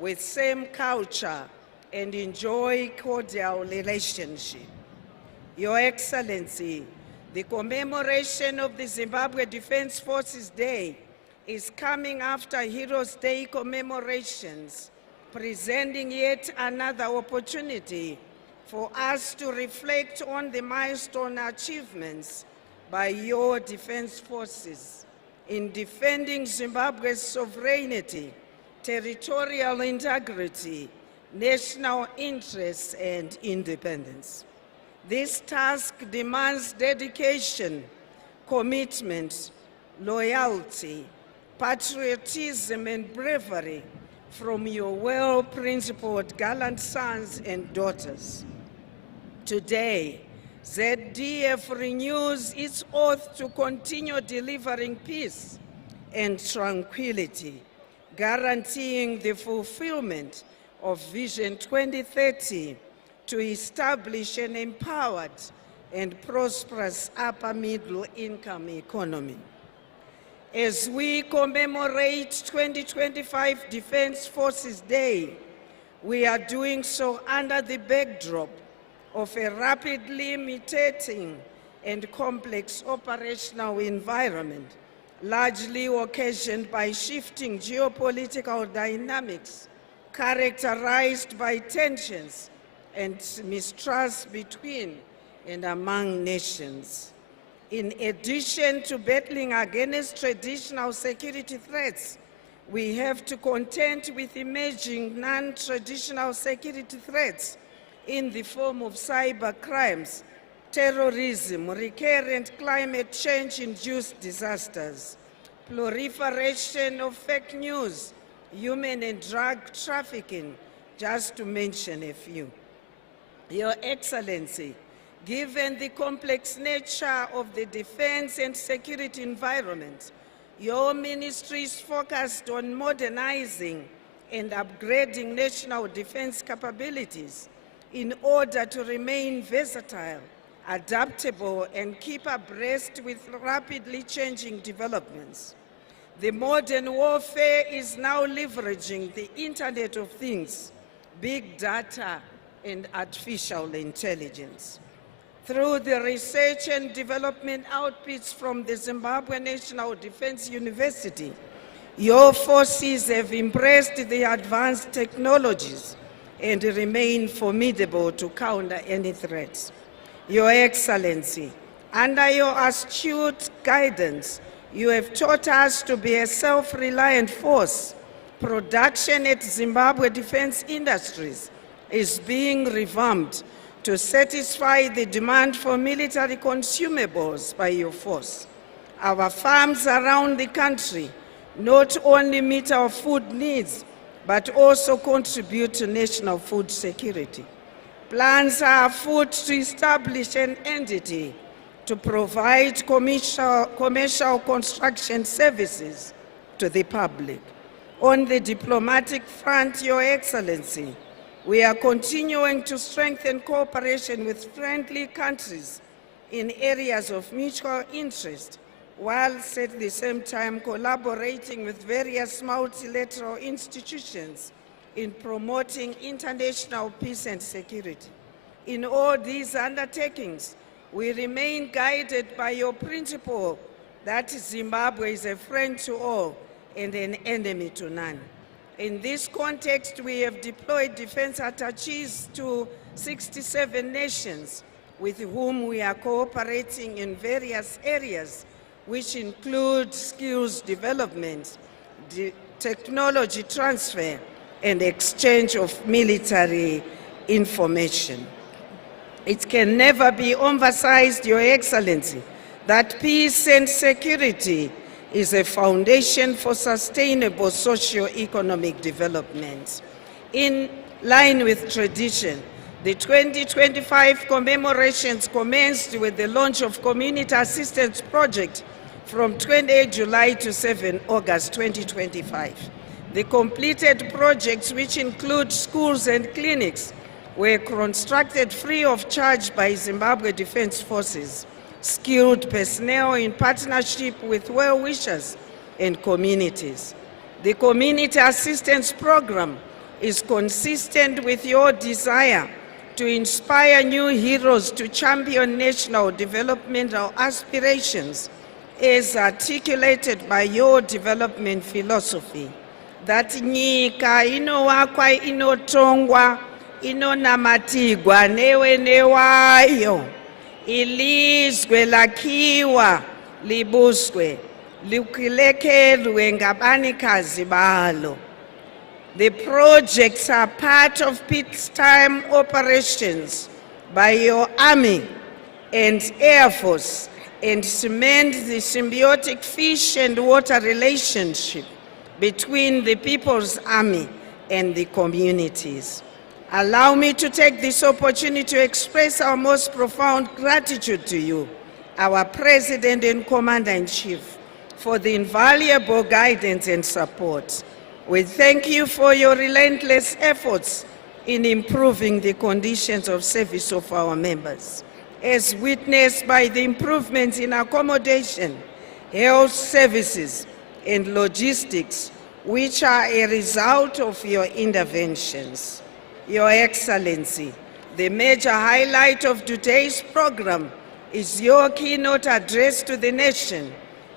with same culture and enjoy cordial relationship. Your Excellency, the commemoration of the Zimbabwe Defense Forces Day is coming after Heroes Day commemorations, presenting yet another opportunity for us to reflect on the milestone achievements by your defense forces in defending Zimbabwe's sovereignty, territorial integrity, national interests, and independence. This task demands dedication, commitment, loyalty, patriotism, and bravery from your well-principled gallant sons and daughters. Today, ZDF renews its oath to continue delivering peace and tranquility, guaranteeing the fulfillment of Vision 2030 to establish an empowered and prosperous upper-middle income economy. As we commemorate 2025 Defense Forces Day, we are doing so under the backdrop of a rapidly mutating and complex operational environment, largely occasioned by shifting geopolitical dynamics characterized by tensions and mistrust between and among nations. In addition to battling against traditional security threats, we have to contend with emerging non-traditional security threats in the form of cyber crimes, terrorism, recurrent climate change-induced disasters, proliferation of fake news, human and drug trafficking, just to mention a few. Your Excellency, given the complex nature of the defense and security environment, your ministry is focused on modernizing and upgrading national defense capabilities in order to remain versatile, adaptable, and keep abreast with rapidly changing developments. The modern warfare is now leveraging the Internet of Things, big data, and artificial intelligence. Through the research and development outputs from the Zimbabwe National Defense University, your forces have embraced the advanced technologies and remain formidable to counter any threats. Your Excellency, under your astute guidance, you have taught us to be a self-reliant force. Production at Zimbabwe Defense Industries is being revamped to satisfy the demand for military consumables by your force. Our farms around the country not only meet our food needs, but also contribute to national food security. Plans are afoot to establish an entity to provide commercial construction services to the public. On the diplomatic front, Your Excellency, we are continuing to strengthen cooperation with friendly countries in areas of mutual interest, whilst at the same time collaborating with various multilateral institutions in promoting international peace and security. In all these undertakings, we remain guided by your principle that Zimbabwe is a friend to all and an enemy to none. In this context, we have deployed defense attaches to 67 nations with whom we are cooperating in various areas, which include skills development, technology transfer, and exchange of military information. It can never be emphasized, Your Excellency, that peace and security is a foundation for sustainable socio-economic development. In line with tradition, the 2025 commemorations commenced with the launch of Community Assistance Project from 28 July to 7 August 2025. The completed projects, which include schools and clinics, were constructed free of charge by Zimbabwe Defense Forces, skilled personnel in partnership with well-wishers and communities. The Community Assistance Program is consistent with your desire to inspire new heroes to champion national developmental aspirations as articulated by your development philosophy, that nyika inowakwa, inotongwa, inonamatigwa newe newayo, ilizwe lakiwa, libuswe, likilekelwe ngabanikazi balo. The projects are part of peacetime operations by your Army and Air Force and cement the symbiotic fish and water relationship between the People's Army and the communities. Allow me to take this opportunity to express our most profound gratitude to you, our President and Commander-in-Chief, for the invaluable guidance and support. We thank you for your relentless efforts in improving the conditions of service of our members, as witnessed by the improvements in accommodation, health services, and logistics, which are a result of your interventions. Your Excellency, the major highlight of today's program is your keynote address to the nation.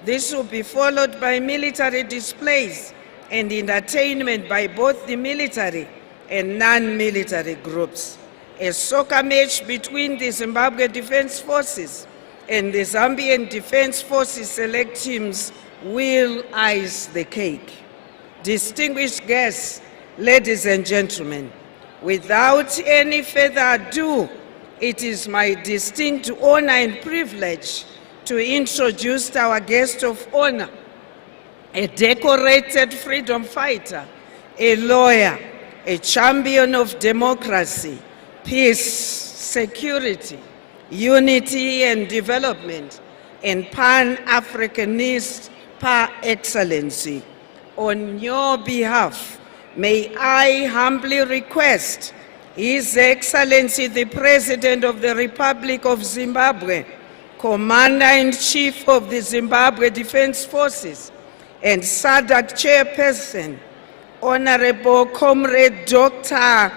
This will be followed by military displays and entertainment by both the military and non-military groups. A soccer match between the Zimbabwe Defense Forces and the Zambian Defense Forces select teams will ice the cake. Distinguished guests, ladies and gentlemen, without any further ado, it is my distinct honor and privilege to introduce our guest of honor, a decorated freedom fighter, a lawyer, a champion of democracy, peace, security, unity and development, and Pan-Africanist par excellency. On your behalf, may I humbly request His Excellency the President of the Republic of Zimbabwe, Commander-in-Chief of the Zimbabwe Defense Forces, and SADC Chairperson, Honorable Comrade Dr.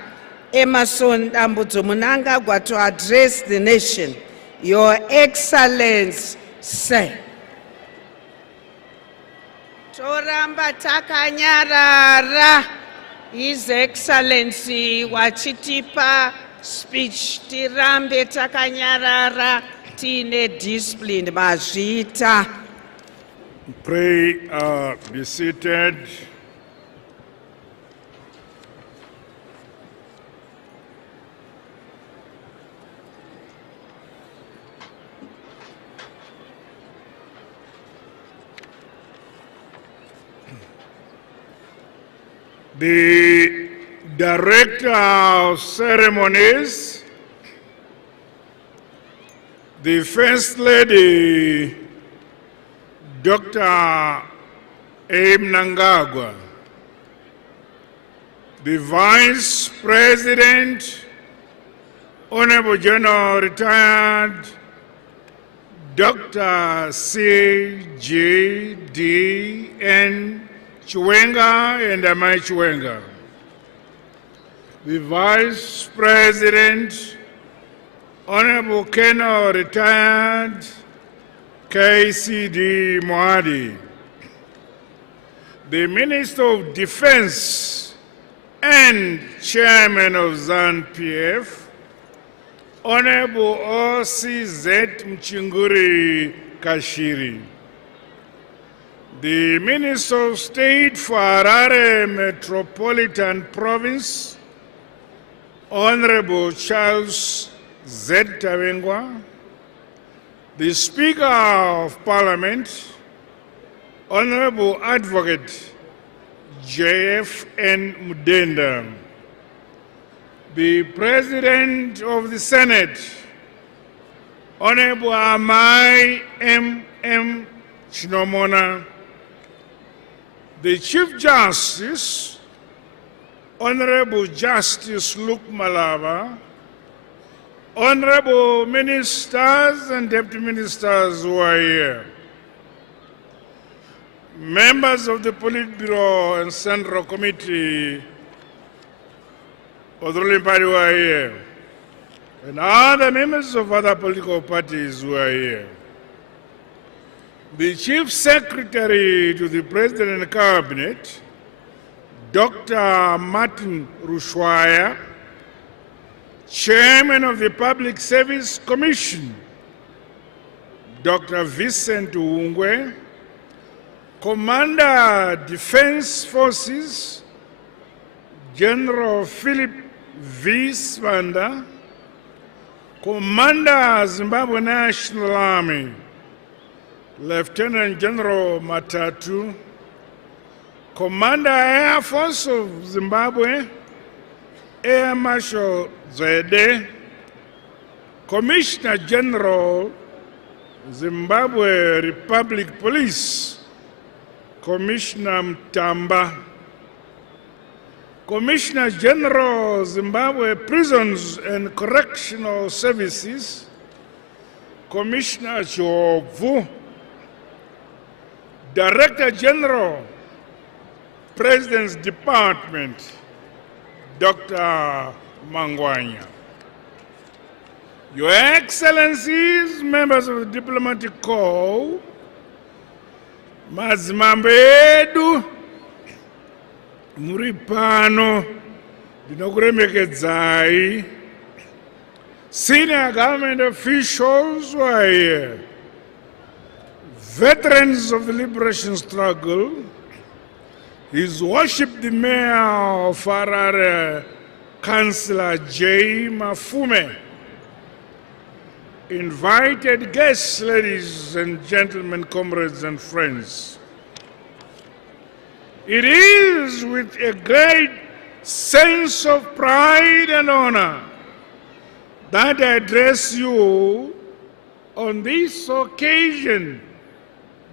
Emerson Dambudzo Mnangagwa, to address the nation. Your Excellency, sir. Toramba takanyarara, His Excellency wachitipa speech tirambe takanyarara, tine disciplined mazvita. Pray, be seated. The Director of Ceremonies, the First Lady, Dr. Abe Mnangagwa, the Vice President, Honorable General Retired Dr. C.J.D.N. Chiwenga and Amai Chiwenga, the Vice President, Honorable Colonel Retired KCD Moadi, the Minister of Defense and Chairman of ZANU-PF, Honorable OCZ Mchinguri Kashiri, the Minister of State for Harare Metropolitan Province, Honorable Charles Z. Tawengwa, the Speaker of Parliament, Honorable Advocate J.F.N. Mudenda, the President of the Senate, Honorable Amai M.M. Chinomona, the Chief Justice, Honorable Justice Luke Malava, Honorable Ministers and Deputy Ministers who are here, members of the Politburo and Central Committee, Honorable Mpari who are here, and other members of other political parties who are here. The Chief Secretary to the President and Cabinet, Dr. Martin Rufaro, Chairman of the Public Service Commission, Dr. Vincent Ungwe, Commander Defense Forces, General Philip V. Svanda, Commander Zimbabwe National Army, Lieutenant General Matatu, Commander Air Force of Zimbabwe, Air Marshal Zede, Commissioner General, Zimbabwe Republic Police, Commissioner Mtamba, Commissioner General, Zimbabwe Prisons and Correctional Services, Commissioner Jovu, Director General, President's Department, Dr. Mangwanya. Your Excellencies, members of the Diplomatic Corps, Mazimambedu, Muripano, Dinokuremekedzai, senior government officials who are here, veterans of the liberation struggle, His Worship the Mayor of Harare, Councillor J. Mafume, invited guests, ladies and gentlemen, comrades and friends. It is with a great sense of pride and honor that I address you on this occasion,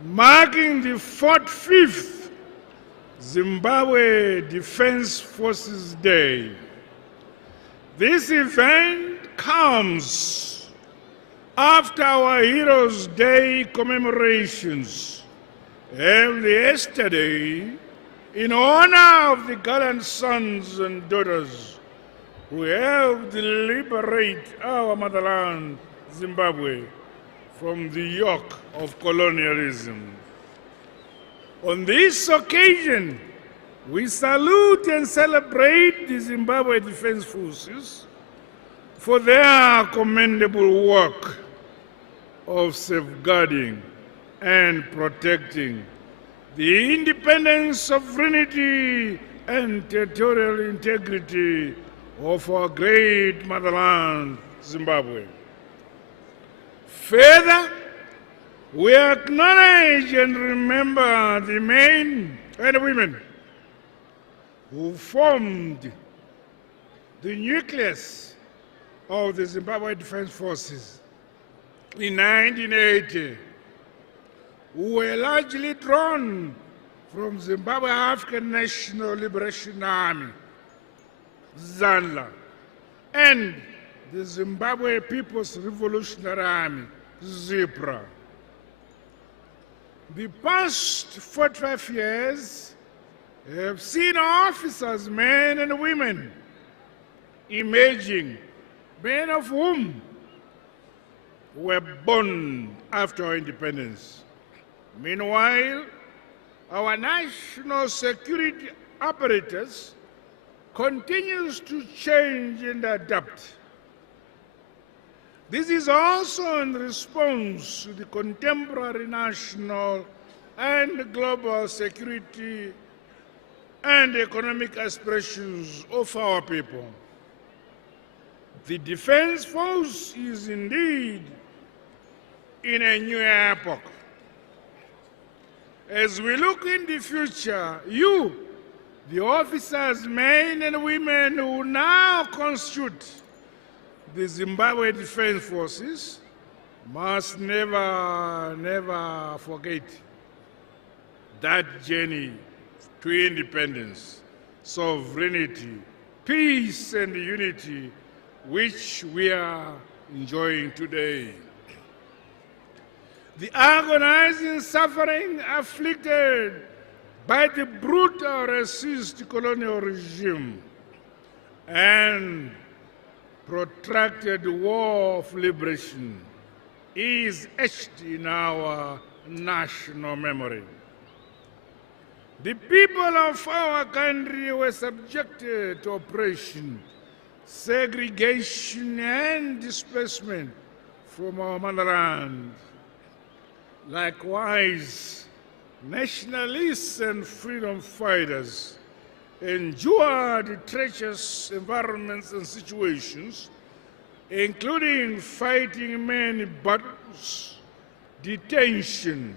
marking the 45th Zimbabwe Defense Forces Day. This event comes after our Heroes' Day commemorations held yesterday in honor of the gallant sons and daughters who helped liberate our motherland, Zimbabwe, from the yoke of colonialism. On this occasion, we salute and celebrate the Zimbabwe Defense Forces for their commendable work of safeguarding and protecting the independence, sovereignty, and territorial integrity of our great motherland, Zimbabwe. Further, we acknowledge and remember the men and women who formed the nucleus of the Zimbabwe Defense Forces in 1980, who were largely drawn from Zimbabwe African National Liberation Army, ZANLA, and the Zimbabwe People's Revolutionary Army, ZIPRA. The past 45 years have seen officers, men and women, emerging, many of whom were born after our independence. Meanwhile, our national security apparatus continues to change and adapt. This is also in response to the contemporary national and global security and economic aspirations of our people. The Defense Force is indeed in a new epoch. As we look in the future, you, the officers, men and women who now constitute the Zimbabwe Defense Forces, must never forget that journey to independence, sovereignty, peace and unity which we are enjoying today. The agonizing suffering afflicted by the brutal racist colonial regime and protracted war of liberation is etched in our national memory. The people of our country were subjected to oppression, segregation, and displacement from our motherland. Likewise, nationalists and freedom fighters endured treacherous environments and situations, including fighting many battles, detention,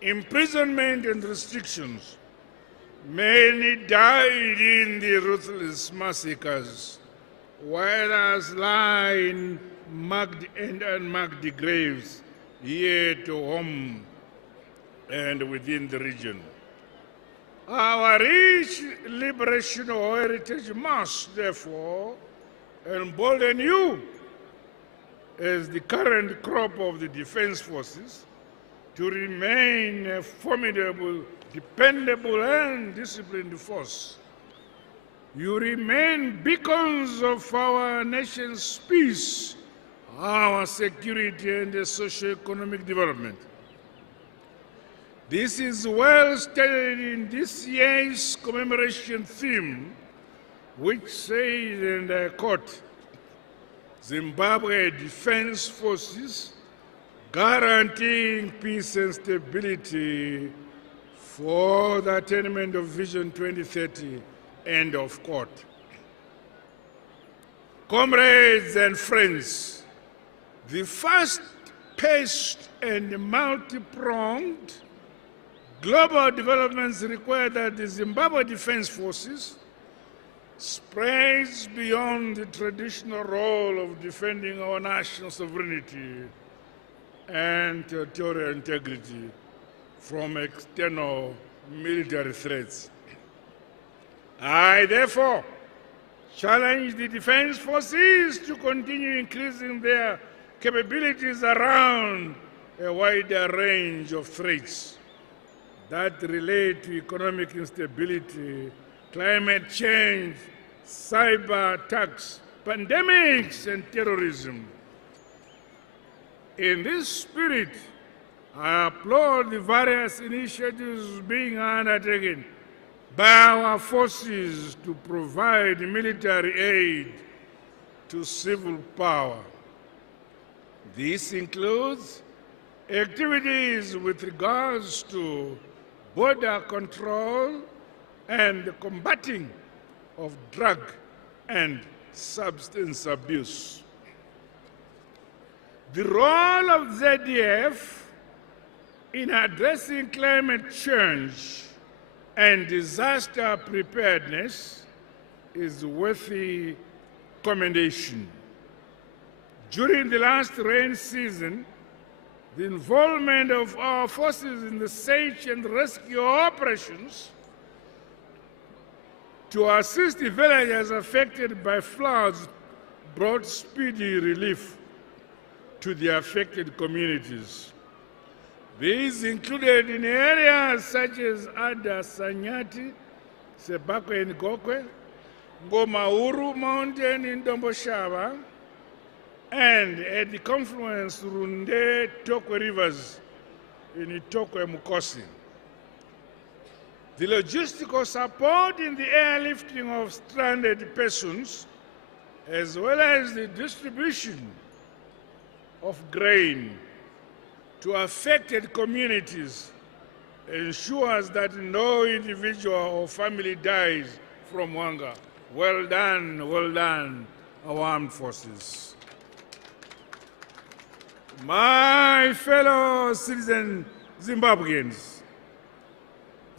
imprisonment, and restrictions. Many died in the ruthless massacres, while others lie in marked and unmarked graves here at home and within the region. Our rich liberation heritage must, therefore, embolden you as the current crop of the defense forces to remain a formidable, dependable, and disciplined force. You remain beacons of our nation's peace, our security, and socio-economic development. This is well stated in this year's commemoration theme, which says, and I quote, Zimbabwe Defense Forces guaranteeing peace and stability for the attainment of Vision 2030, end of quote. Comrades and friends, the fast-paced and multi-pronged global developments require that the Zimbabwe Defense Forces spreads beyond the traditional role of defending our national sovereignty and territorial integrity from external military threats. I, therefore, challenge the defense forces to continue increasing their capabilities around a wider range of threats that relate to economic instability, climate change, cyber attacks, pandemics, and terrorism. In this spirit, I applaud the various initiatives being undertaken by our forces to provide military aid to civil power. This includes activities with regards to border control and the combating of drug and substance abuse. The role of ZDF in addressing climate change and disaster preparedness is worthy commendation. During the last rain season, the involvement of our forces in the search and rescue operations to assist the villagers affected by floods brought speedy relief to the affected communities. These included in areas such as Ada Sanyati, Sebakwe and Gokwe, Ngomauru Mountain in Domboshava, and at the confluence Runde Tokwe rivers in Itokwe Mukosi. The logistical support in the airlifting of stranded persons, as well as the distribution of grain to affected communities, ensures that no individual or family dies from hunger. Well done, our armed forces. My fellow citizen Zimbabweans,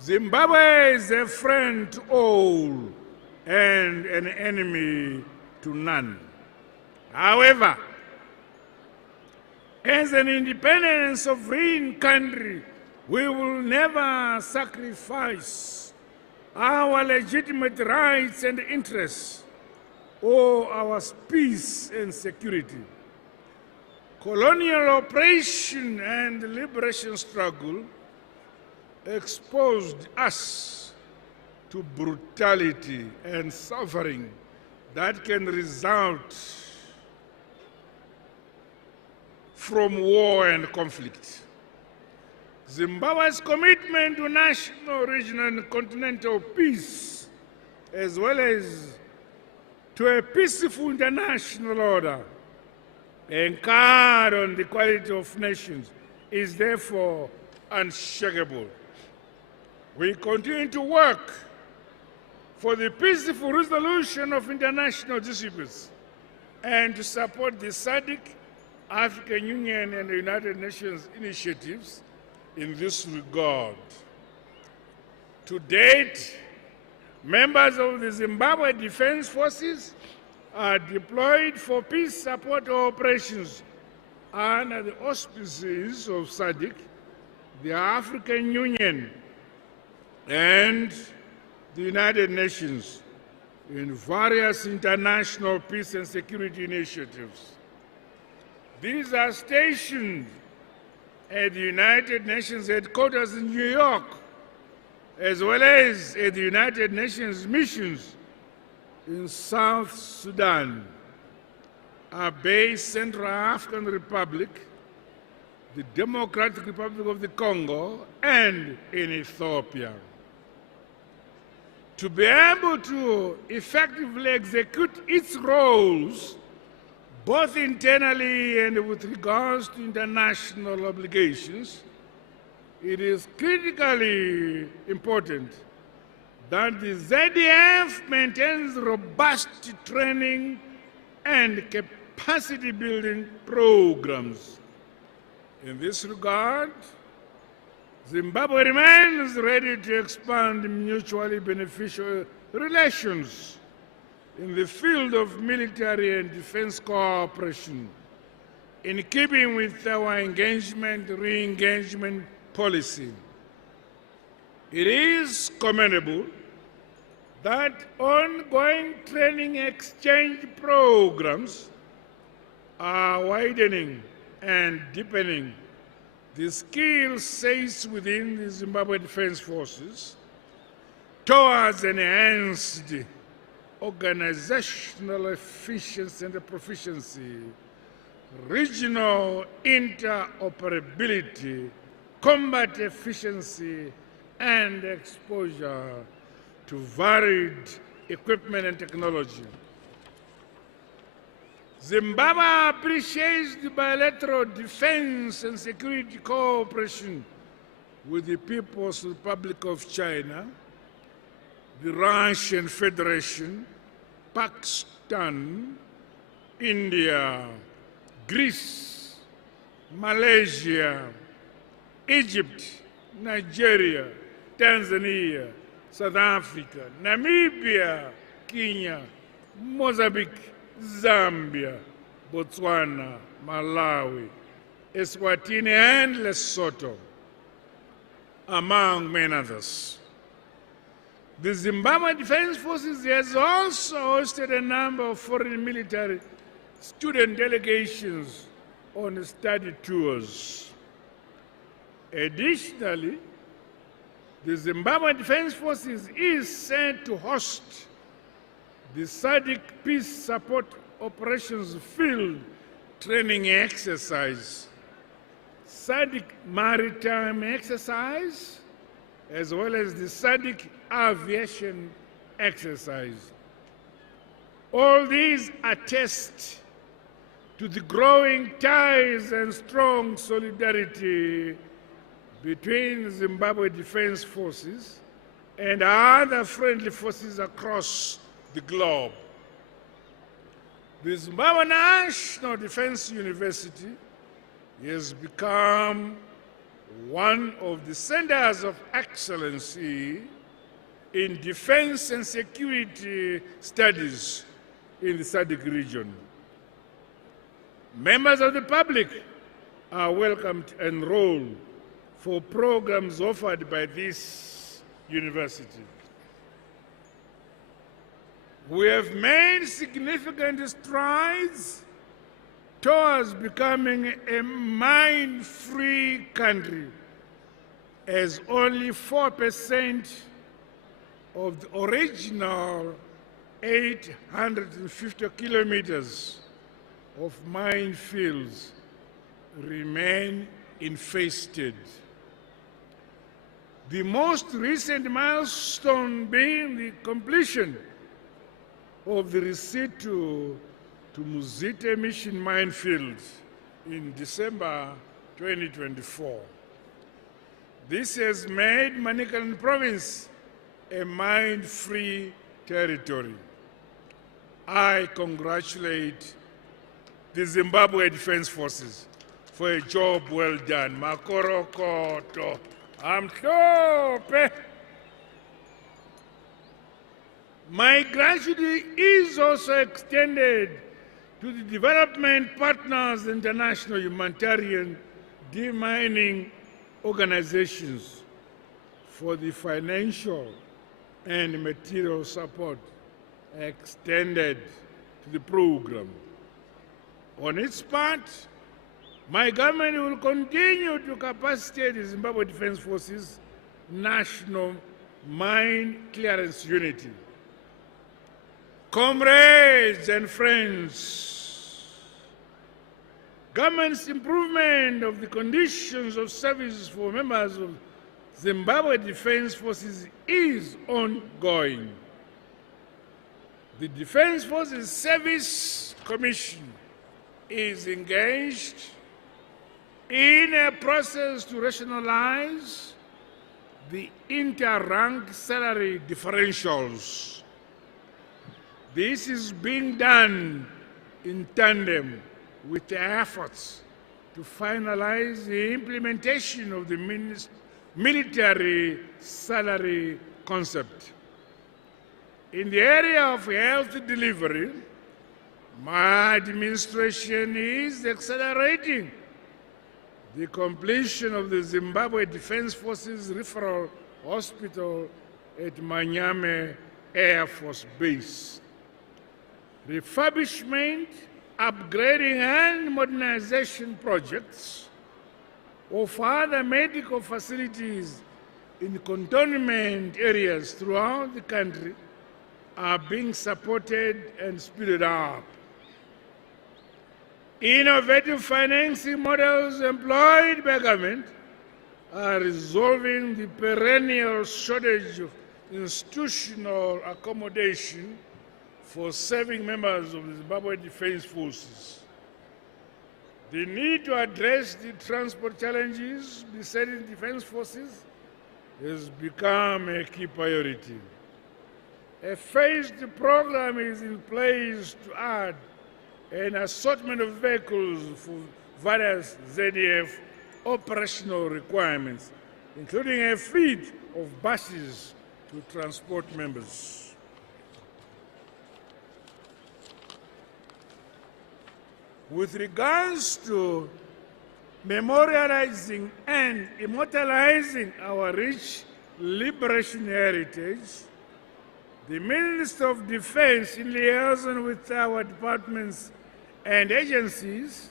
Zimbabwe is a friend to all and an enemy to none. However, as an independent and sovereign country, we will never sacrifice our legitimate rights and interests or our peace and security. Colonial oppression and liberation struggle exposed us to brutality and suffering that can result from war and conflict. Zimbabwe's commitment to national, regional, and continental peace, as well as to a peaceful international order anchored on the equality of nations, is therefore unshakable. We continue to work for the peaceful resolution of international disputes and to support the SADC, African Union, and the United Nations initiatives in this regard. To date, members of the Zimbabwe Defense Forces are deployed for peace support operations under the auspices of SADC, the African Union, and the United Nations in various international peace and security initiatives. These are stationed at the United Nations headquarters in New York, as well as at the United Nations missions in South Sudan, Abyei Central African Republic, the Democratic Republic of the Congo, and in Ethiopia. To be able to effectively execute its roles, both internally and with regards to international obligations, it is critically important that the ZDF maintains robust training and capacity building programs. In this regard, Zimbabwe remains ready to expand mutually beneficial relations in the field of military and defense cooperation, in keeping with our engagement, re-engagement policy. It is commendable that ongoing training exchange programs are widening and deepening the skill sets within the Zimbabwe Defense Forces towards enhanced organizational efficiency and proficiency, regional interoperability, combat efficiency, and exposure to varied equipment and technology. Zimbabwe appreciates the bilateral defense and security cooperation with the People's Republic of China, the Russian Federation, Pakistan, India, Greece, Malaysia, Egypt, Nigeria, Tanzania, South Africa, Namibia, Kenya, Mozambique, Zambia, Botswana, Malawi, Eswatini, and Lesotho, among many others. The Zimbabwe Defense Forces has also hosted a number of foreign military student delegations on study tours. Additionally, the Zimbabwe Defense Forces is set to host the SADC Peace Support Operations Field Training Exercise, SADC Maritime Exercise, as well as the SADC Aviation Exercise. All these attest to the growing ties and strong solidarity between Zimbabwe Defense Forces and other friendly forces across the globe. The Zimbabwe National Defense University has become one of the centers of excellence in defense and security studies in the SADC region. Members of the public are welcome to enroll for programs offered by this university. We have made significant strides towards becoming a mine-free country, as only 4% of the original 850 kilometers of minefields remain infested. The most recent milestone being the completion of the receipt to Muzite Mission minefield in December 2024. This has made Manicaland Province a mine-free territory. I congratulate the Zimbabwe Defense Forces for a job well done. Makorokoto. Amhlope. My gratitude is also extended to the development partners, international humanitarian demining organizations for the financial and material support extended to the program. On its part, my government will continue to capacitate the Zimbabwe Defense Forces National Mine Clearance Unity. Comrades and friends, government's improvement of the conditions of service for members of Zimbabwe Defense Forces is ongoing. The Defense Forces Service Commission is engaged in a process to rationalize the inter-rank salary differentials. This is being done in tandem with the efforts to finalize the implementation of the military salary concept. In the area of health delivery, my administration is accelerating the completion of the Zimbabwe Defense Forces Referral Hospital at Manyame Air Force Base. Refurbishment, upgrading and modernization projects of other medical facilities in cantonment areas throughout the country are being supported and speeded up. Innovative financing models employed by government are resolving the perennial shortage of institutional accommodation for serving members of the Zimbabwe Defense Forces. The need to address the transport challenges besetting defense forces has become a key priority. A phased program is in place to add an assortment of vehicles for various ZDF operational requirements, including a fleet of buses to transport members. With regards to memorializing and immortalizing our rich liberation heritage, the Minister of Defense, in liaison with our departments and agencies,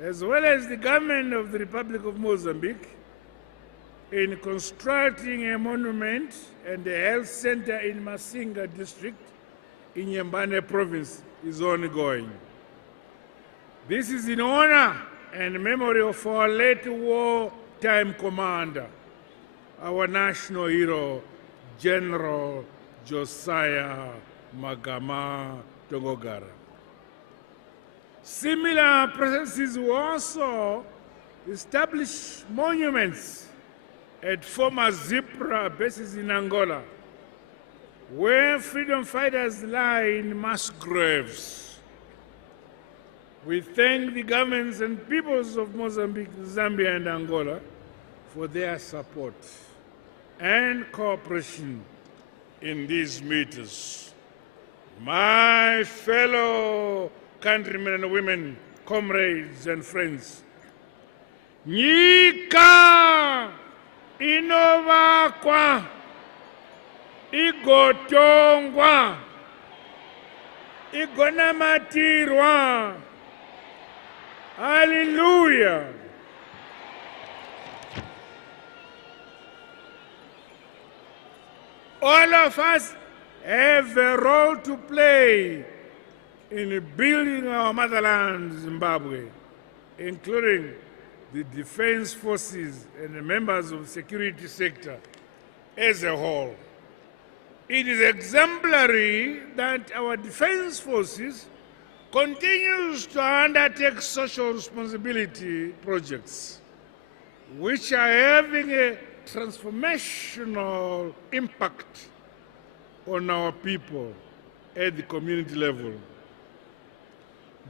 as well as the government of the Republic of Mozambique, in constructing a monument and a health center in Masinga district in Nyambane province is ongoing. This is in honor and memory of our late wartime commander, our national hero, General Josiah Magama Tongogara. Similar processes will also establish monuments at former Zebra bases in Angola, where freedom fighters lie in mass graves. We thank the governments and peoples of Mozambique, Zambia, and Angola for their support and cooperation in these matters. My fellow countrymen and women, comrades and friends, nyika inovakwa igotongwa igonamatirwa. Hallelujah. All of us have a role to play in building our motherland, Zimbabwe, including the defense forces and the members of the security sector as a whole. It is exemplary that our defense forces continues to undertake social responsibility projects which are having a transformational impact on our people at the community level.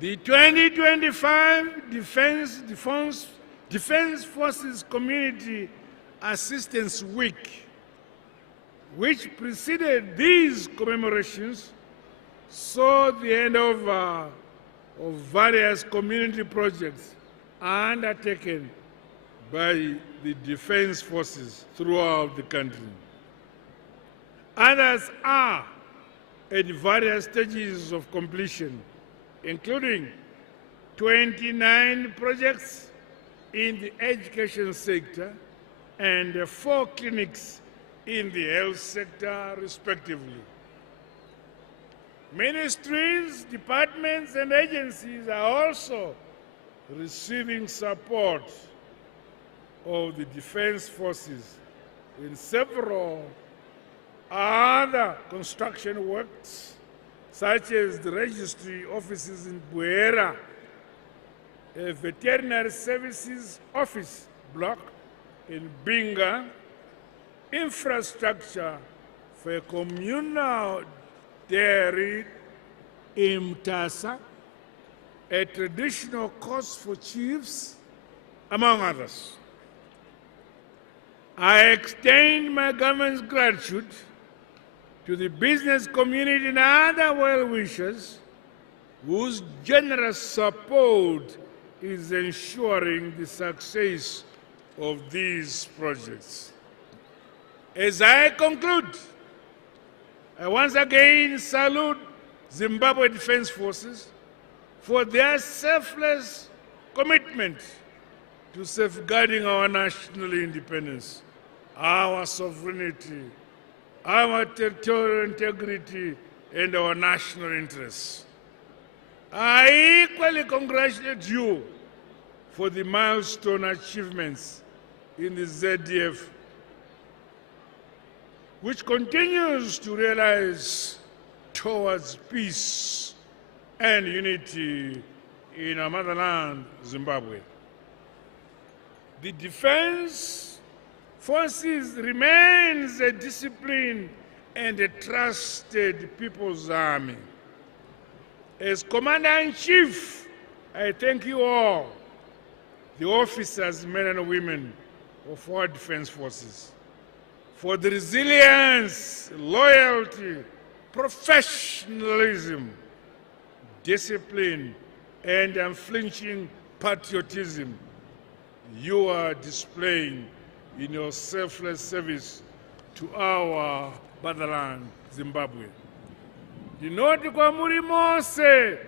The 2025 Defense Forces Community Assistance Week, which preceded these commemorations, saw the handover of various community projects undertaken by the defense forces throughout the country. Others are at various stages of completion, including 29 projects in the education sector and 4 clinics in the health sector, respectively. Ministries, departments, and agencies are also receiving support of the defense forces in several other construction works, such as the registry offices in Buera, a veterinary services office block in Binga, infrastructure for a communal dairy in Mtasa, a traditional course for chiefs, among others. I extend my government's gratitude to the business community and other well-wishers whose generous support is ensuring the success of these projects. As I conclude, I once again salute Zimbabwe Defense Forces for their selfless commitment to safeguarding our national independence, our sovereignty, our territorial integrity, and our national interests. I equally congratulate you for the milestone achievements in the ZDF, which continues to realize towards peace and unity in our motherland, Zimbabwe. The Defense Forces remains a disciplined and a trusted people's army. As Commander-in-Chief, I thank you all, the officers, men and women of our defense forces, for the resilience, loyalty, professionalism, discipline, and unflinching patriotism you are displaying in your selfless service to our motherland, Zimbabwe. Ndinoti kwamuri mose,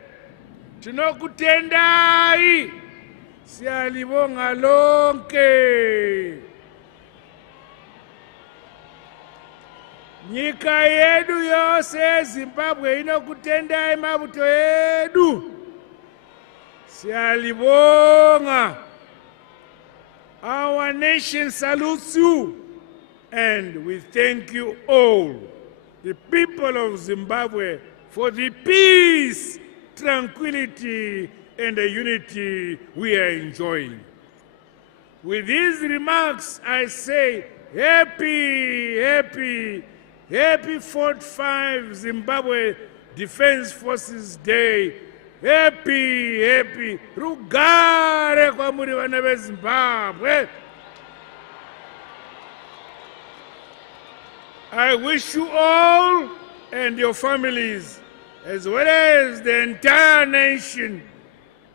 tinokutendai, siyalibonga lonke. Nyika yedu yose Zimbabwe inokutendai mabuto yedu, siyalibonga. Our nation salutes you, and we thank you all, the people of Zimbabwe, for the peace, tranquility, and the unity we are enjoying. With these remarks, I say, happy 45 Zimbabwe Defense Forces Day. Happy, rugare kwamuri vana veZimbabwe. I wish you all and your families, as well as the entire nation,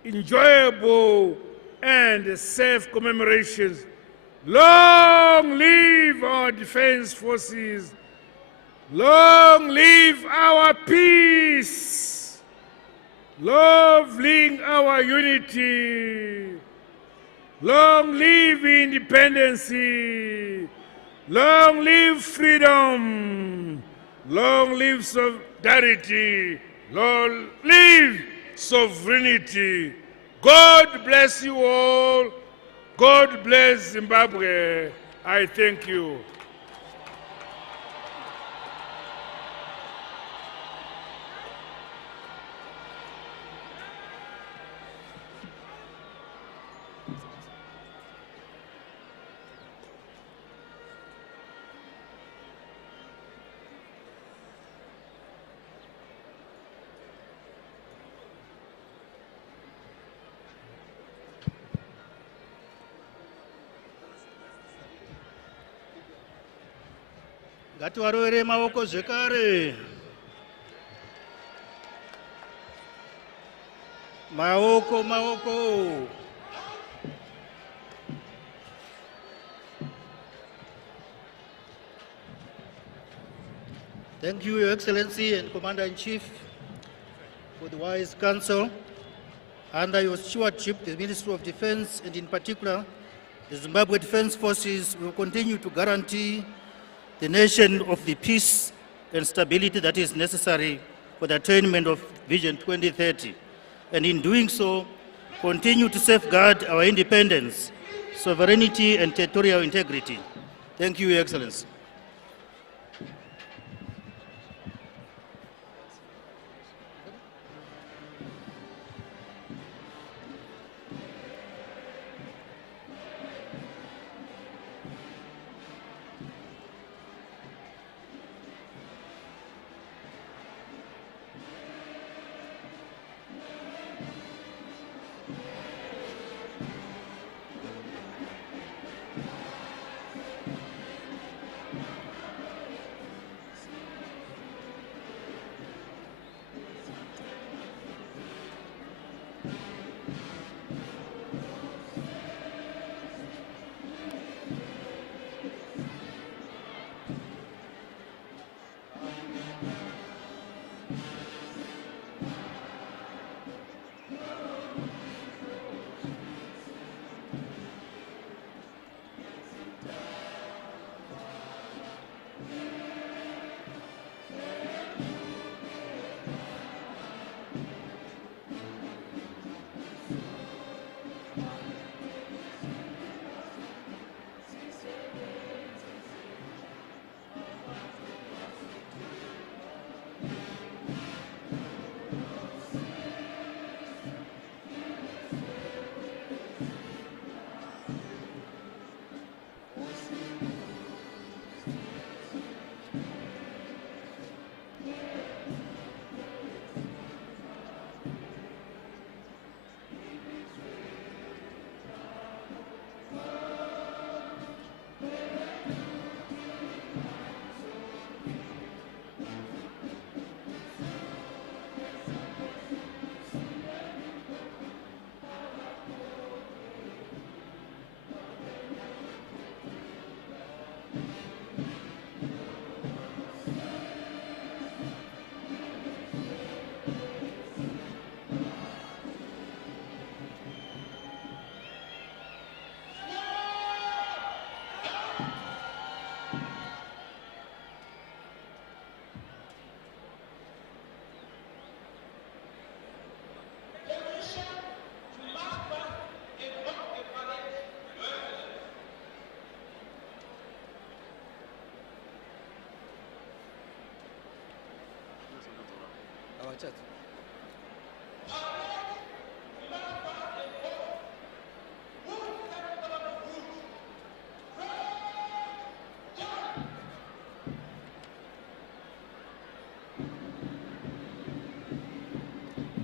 enjoyable and safe commemorations. Long live our defense forces. Long live our peace. Long live our unity. Long live independence. Long live freedom. Long live solidarity. Long live sovereignty. God bless you all. God bless Zimbabwe. I thank you. Ngativarovere maoko zvekare. Maoko. Thank you, Your Excellency and Commander-in-Chief, for the wise counsel. Under your stewardship, the Ministry of Defense, and in particular, the Zimbabwe Defense Forces, will continue to guarantee the nation of the peace and stability that is necessary for the attainment of Vision 2030. And in doing so, continue to safeguard our independence, sovereignty, and territorial integrity. Thank you, Your Excellency.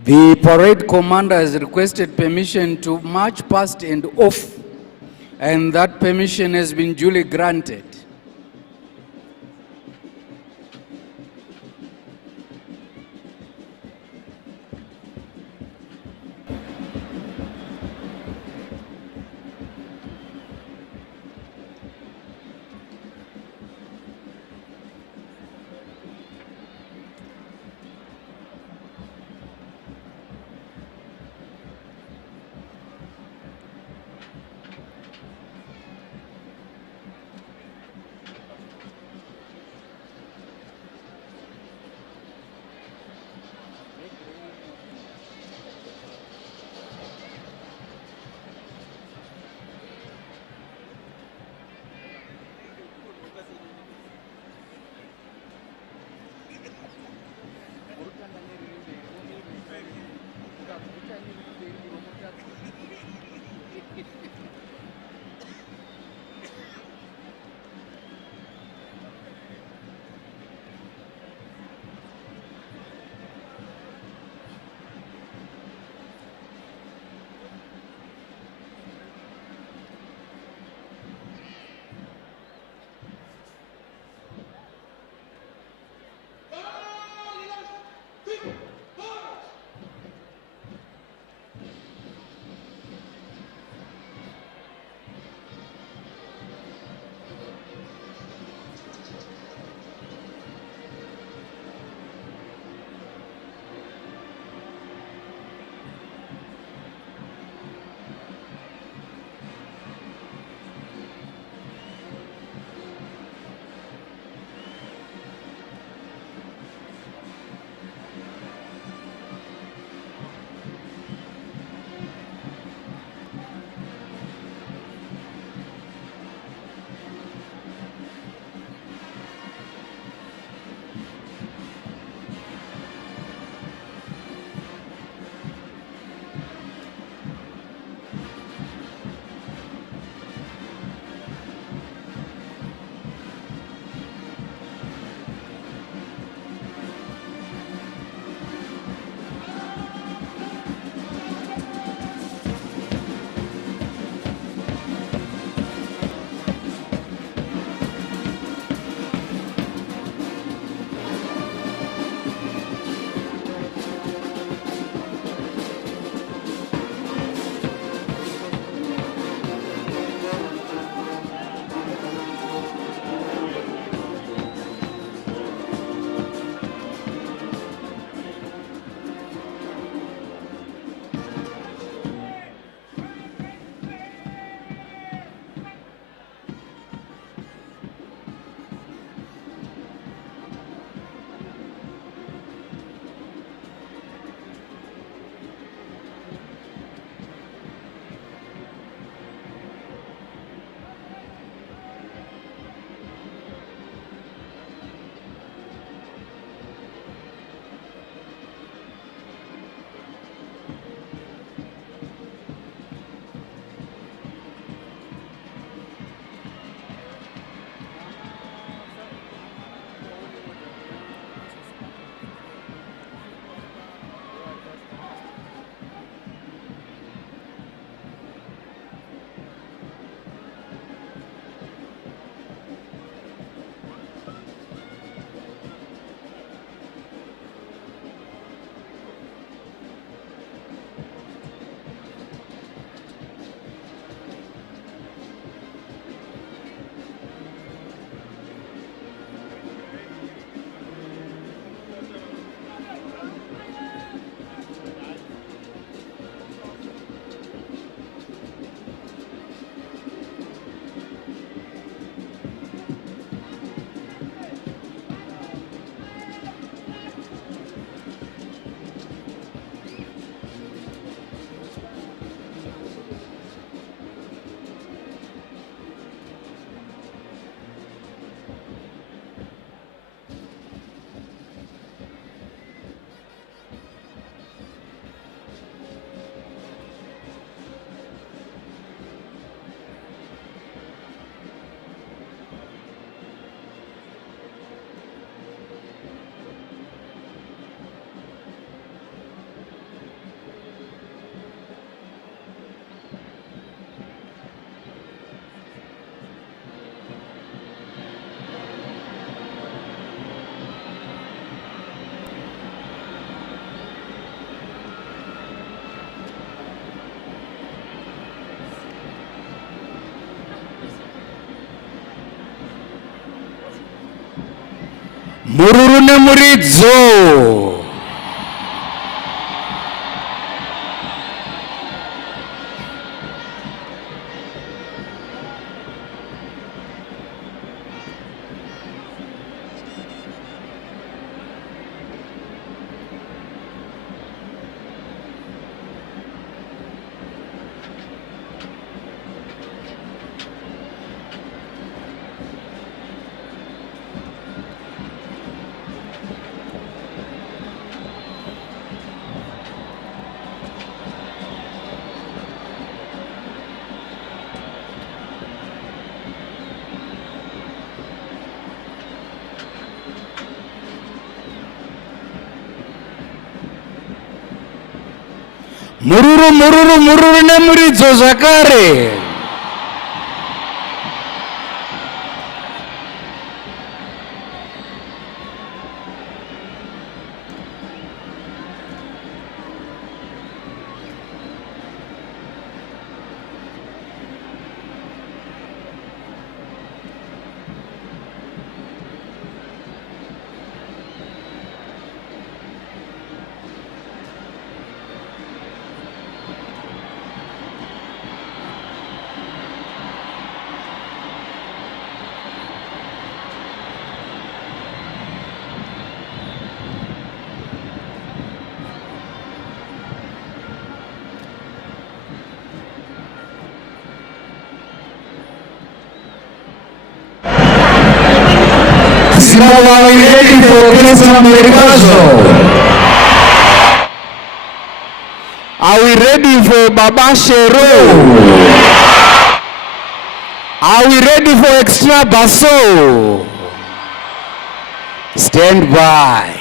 The parade commander has requested permission to march past and off, and that permission has been duly granted. Mururu nemuridzo. Mururu nemuridzo zvakare. Are we ready for Christmas rehearsal? Are we ready for Baba Shero? Are we ready for extra basso? Stand by.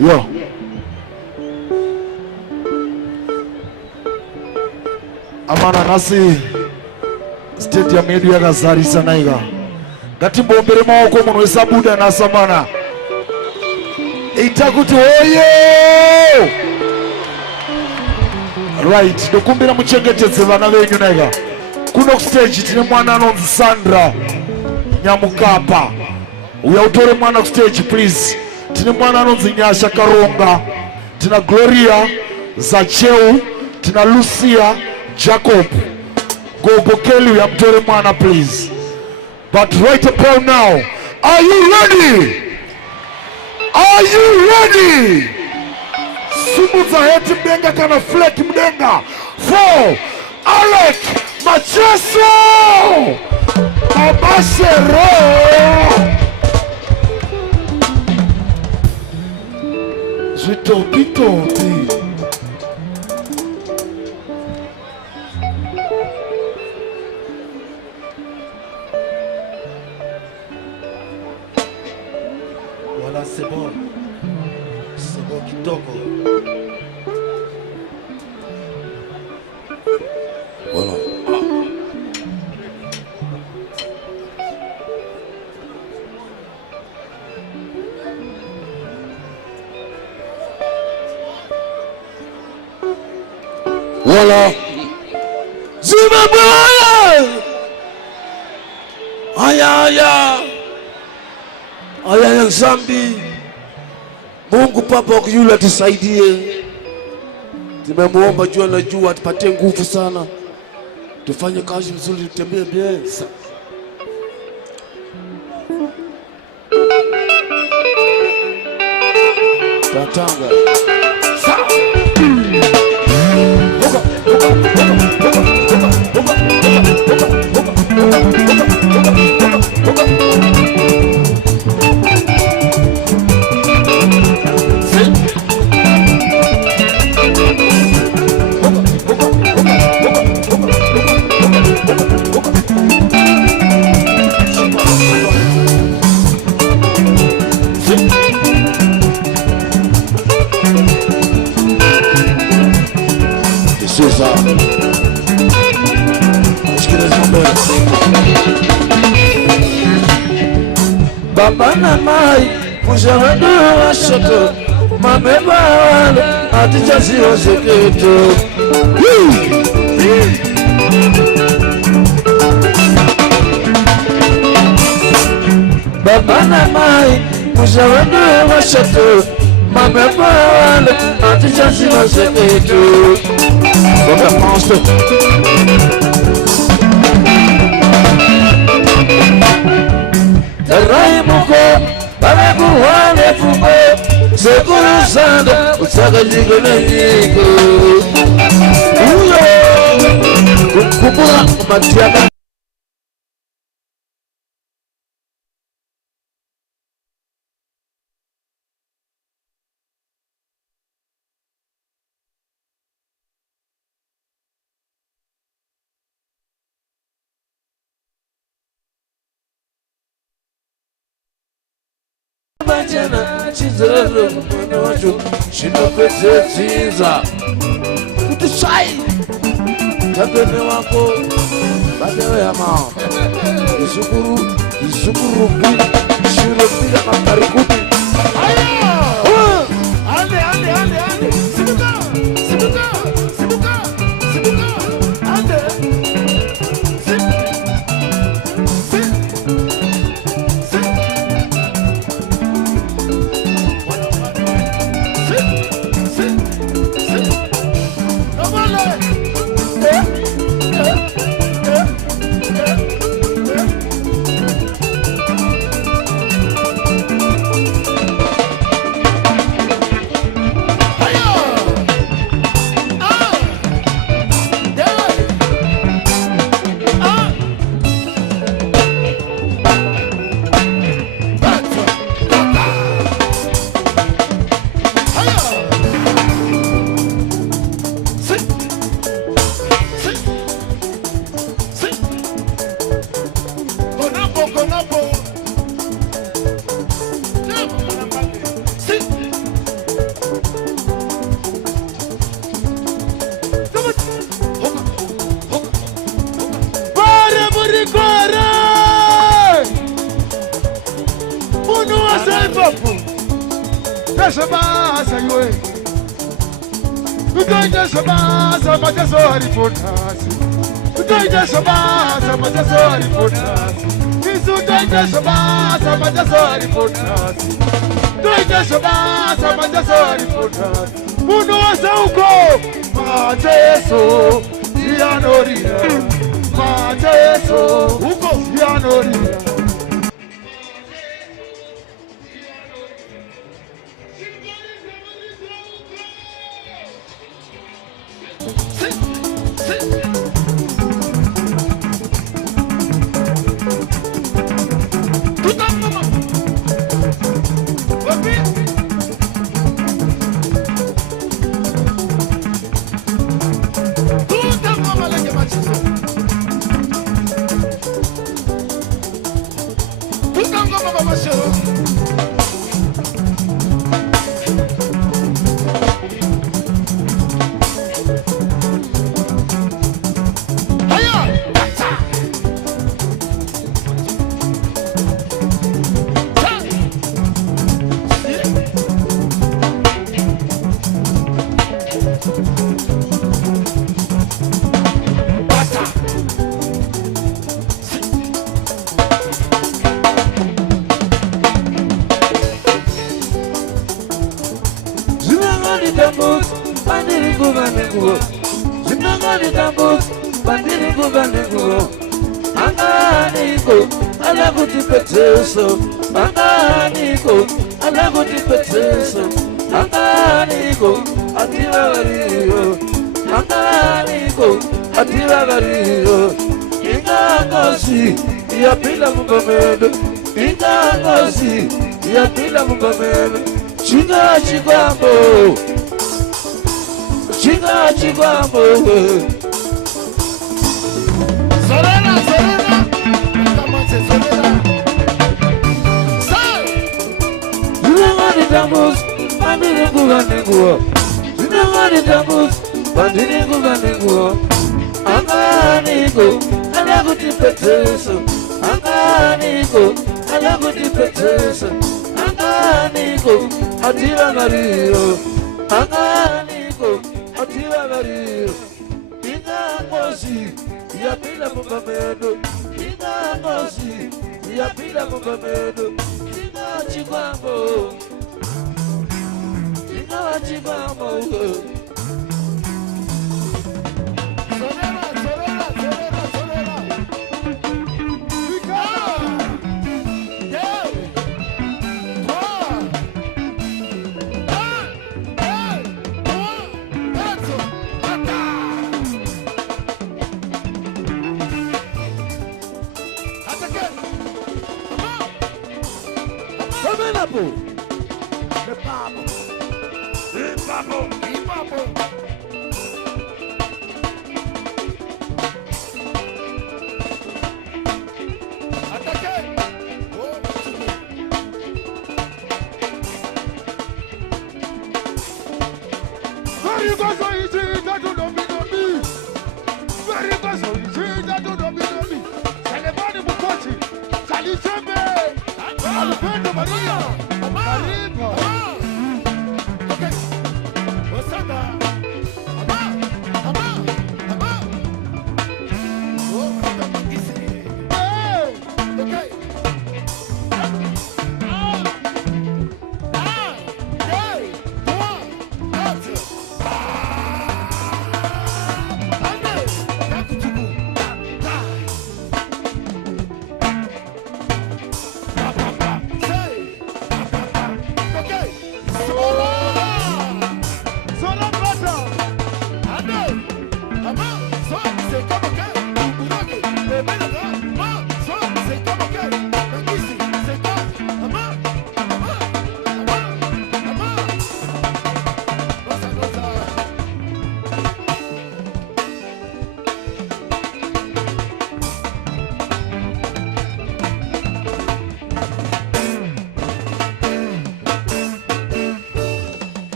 Yo. Amana nasi stadium yedu yakazarisa naiga. Ngatimbombere maoko munhu wesabuda nasamana. Eita kuti oye! Right, ndokumbira muchengetedze vana venyu naiga. Kuno stage tine mwana anonzi Sandra Nyamukapa. Uya utore mwana ku stage please. Tine mwana anonzi Nyasha Karonga. Tina Gloria Zacheu. Tina Lucia Jacob. Gogo Kelly uya mtore mwana please. But right about now, are you ready? Are you ready? Sumuza heti mdenga kana fleki mdenga. 4, Alec Macheso Mabashero. Zitopi. Voilà, c'est bon kitoko. Voilà. Voilà. Zimbabwe! Aya Zambi. Mungu Baba yule atusaidie. Tumemuomba jua na jua atupatie nguvu sana. Tufanye kazi nzuri, tutembee bien. Tatanga. Baba na mai, mujawadu wa shoto, mameba wale, atijazi wa zeketo. Baba na mai, mujawadu wa shoto, mameba wale, atijazi wa zeketo. Baba monster. Raimuko, Baraguane Fumo, Seguro Sanda, Usagajigo Niko. Kupura Matiaba. Bajana chizero mwana wacho shinopete chiza kutushai tabeme wako badewe yama izukuru bi shiro bila makarikuti ande sibuka ande Uno wasauko mateso yanoriya mateso huko yanoria.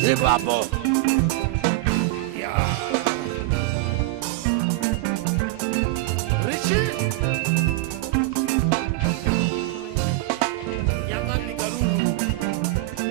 Zimbabwe. Yeah. Richie. Yangani Garuru.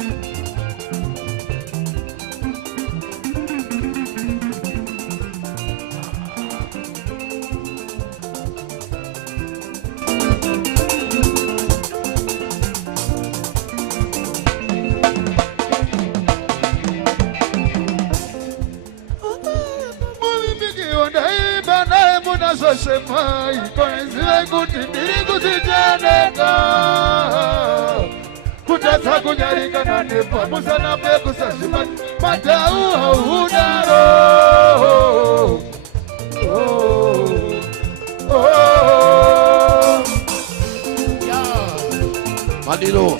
Sema ikonziwe kuti ndiri kuziteneka kutadza kunyarika nanepa musana pekusazvima madhau haunaro Madilo.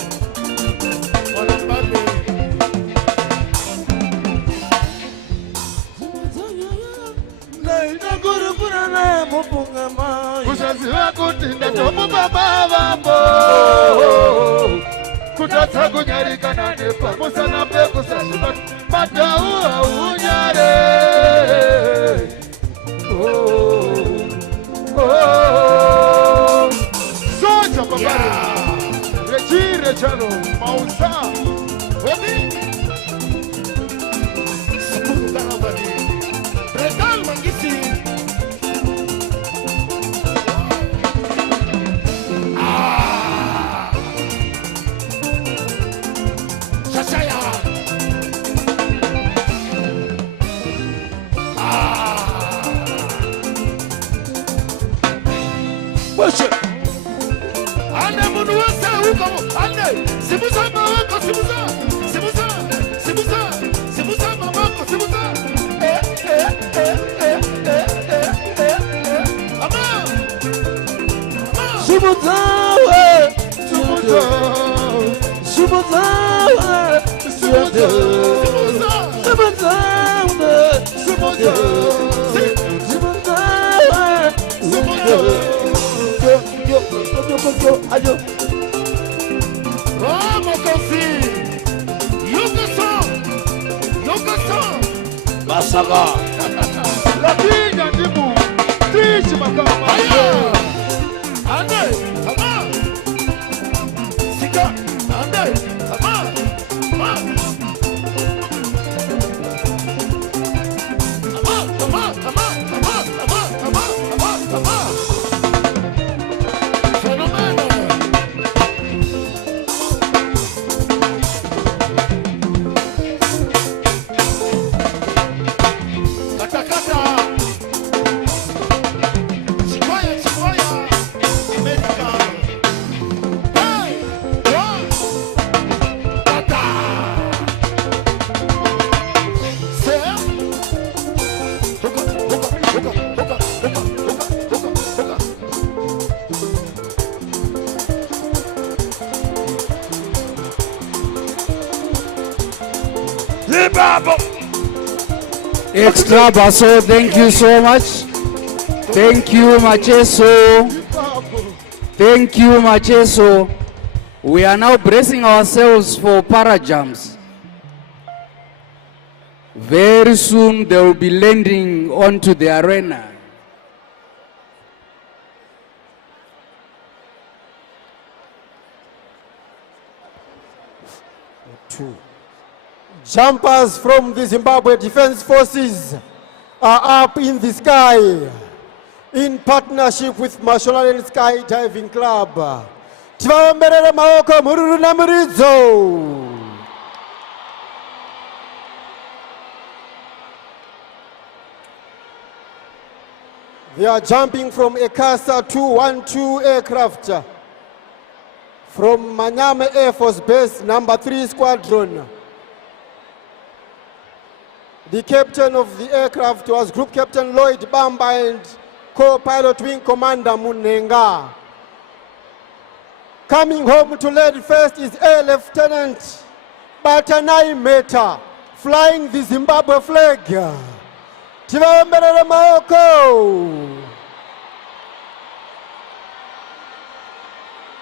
kusaziva kuti ndatomubaba vambo kutadza kunyarika nanepa musana pekusazvima madhau haunyare soja babare rechire chano mausa Wadi. Sepuluh karawani. Redal mangisi. Sasaya. Worship. Ane munuwasa huko. Ane. Sibuza mawako. Sibuza. Sibuza. Sibuza. Sibuza mawako. Sibuza. Ama. Sibuza. Sibuza. Sibuza. Sibuza. Sibuza. Sibuza. Oh, mon confit. Yoga-san. Masaga. La piña ndimu tishi makama Aya. Ande. Ama. Sika. Ande. Ama. Ama. Ama. Ama. Fenomeno. Kata. Chikwaya. Americano. Hey. One. Kata. Say. Hoka. Zimbabwe. Extra basso, thank you so much. Thank you, Macheso. Thank you, Macheso. We are now bracing ourselves for parajumps. Very soon they will be landing onto the arena. Jumpers from the Zimbabwe Defense Forces are up in the sky in partnership with Marshall Island Skydiving Club. Tivaomberere maoko mururu na muridzo. They are jumping from a Casa 212 aircraft from Manyama Air Force Base number 3 Squadron. The captain of the aircraft was Group Captain Lloyd Bamba and co-pilot Wing Commander Munenga. Coming home to lead first is Air Lieutenant Batanai Meta, flying the Zimbabwe flag. Tivaomberere maoko.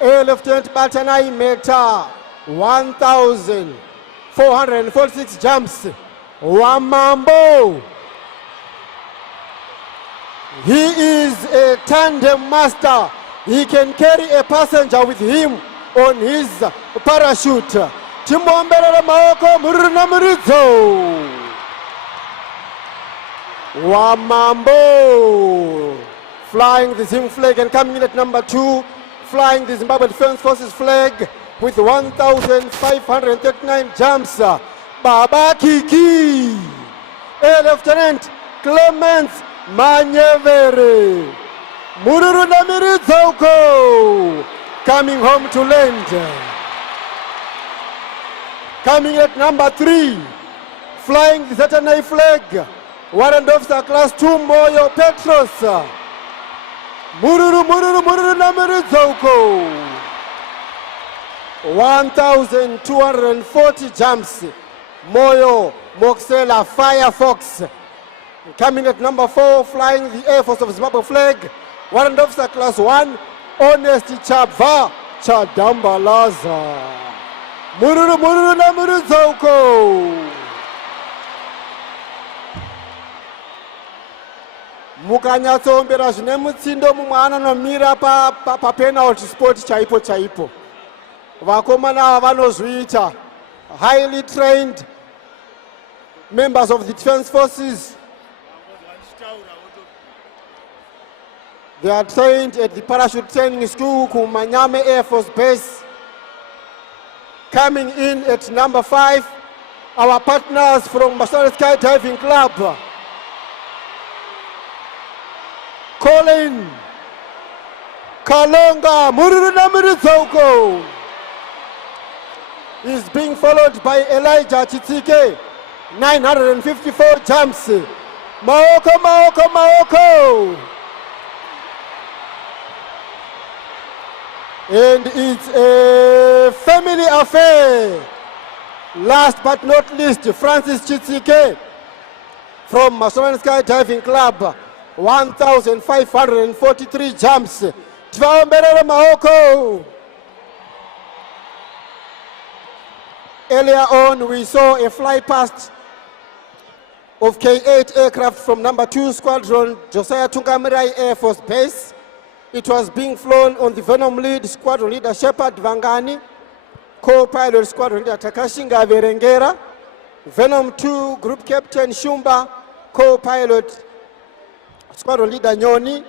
Air Lieutenant Batanai Meta, 1,446 jumps. Wamambo. He is a tandem master. He can carry a passenger with him on his parachute. Timomberere maoko mururu na muridzo. Wamambo. Flying the Zim flag and coming in at number 2, flying the Zimbabwe Defense Forces flag with 1,539 jumps. Baba Kiki. Air Lieutenant Clements Manyevere. Mururu Namirizoko coming home to land. Coming at number 3, flying the Saturday flag, Warrant Officer Class 2 Moyo Petros. Mururu Namirizoko. 1,240 jumps. Moyo Moxela Firefox. Coming at number 4, flying the Air Force of Zimbabwe flag, Warrant Officer Class 1, Honest Chabva Chadambalaza. Mururu Namirizoko. Mukanyatsombera zvine mutsindo mumwe anonomira pa penalty spot chaipo. Vakomana vanozviita. Highly trained members of the Defense Forces. They are trained at the Parachute Training School, Kumanyame Air Force Base. Coming in at number 5, our partners from Massachusetts Skydiving Club. Colin Kalonga Mururu Namirizoko is being followed by Elijah Chitsike, 954 jumps. Maoko. And it's a family affair. Last but not least, Francis Chitsike from Massachusetts Skydiving Club, 1,543 jumps. Tvaombelele maoko. Earlier on, we saw a fly past of K-8 aircraft from number 2 Squadron, Josiah Tungamirai Air Force Base. It was being flown on the Venom lead, Squadron Leader Shepard Vangani, co-pilot Squadron Leader Takashi Ngaverengera, Venom 2 Group Captain Shumba, co-pilot Squadron Leader Nyoni,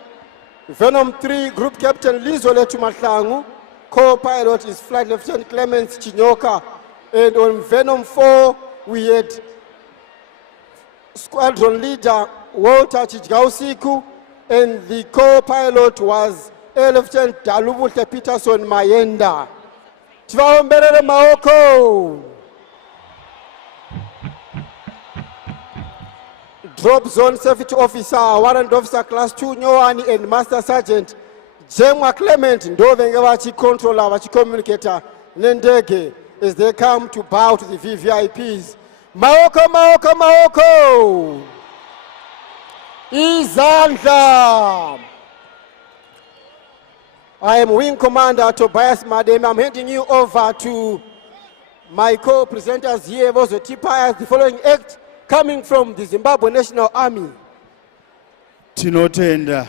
Venom 3 Group Captain Lizole Tumatlangu, co-pilot is Flight Lieutenant Clemens Chinyoka, and on Venom 4 we had Squadron Leader Walter Chijgausiku, and the co-pilot was Air Lieutenant Dalubute Peterson Mayenda. Tvaombelele maoko. Drop Zone Safety Officer, Warrant Officer Class 2 Nyowani, and Master Sergeant Jemwa Clement ndovenge vachicontroller vachicommunicator nendege as they come to bow to the VVIPs. Maoko. Izandla. I am Wing Commander Tobias Madem. I'm handing you over to my co-presenters here, Vozo Tipaya, the following act coming from the Zimbabwe National Army. Tinotenda.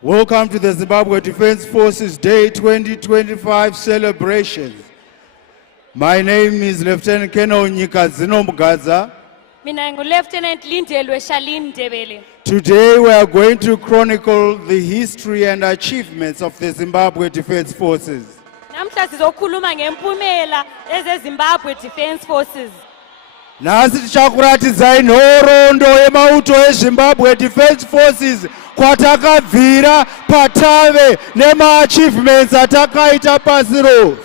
Welcome to the Zimbabwe Defense Forces Day 2025 celebrations. My name is Lieutenant Colonel Nyikazino Mugadza. Mina ngu-Lieutenant Lindelwe Shalini Ndebele. Today we are going to chronicle the history and achievements of the Zimbabwe Defense Forces. Namhla sizokhuluma ngempumela ezeZimbabwe Defense Forces. Nasi tichakuratidzai nhoroondo yemauto eZimbabwe Defense Forces kwatakabvira patave nema-achievements atakaita pasi rose.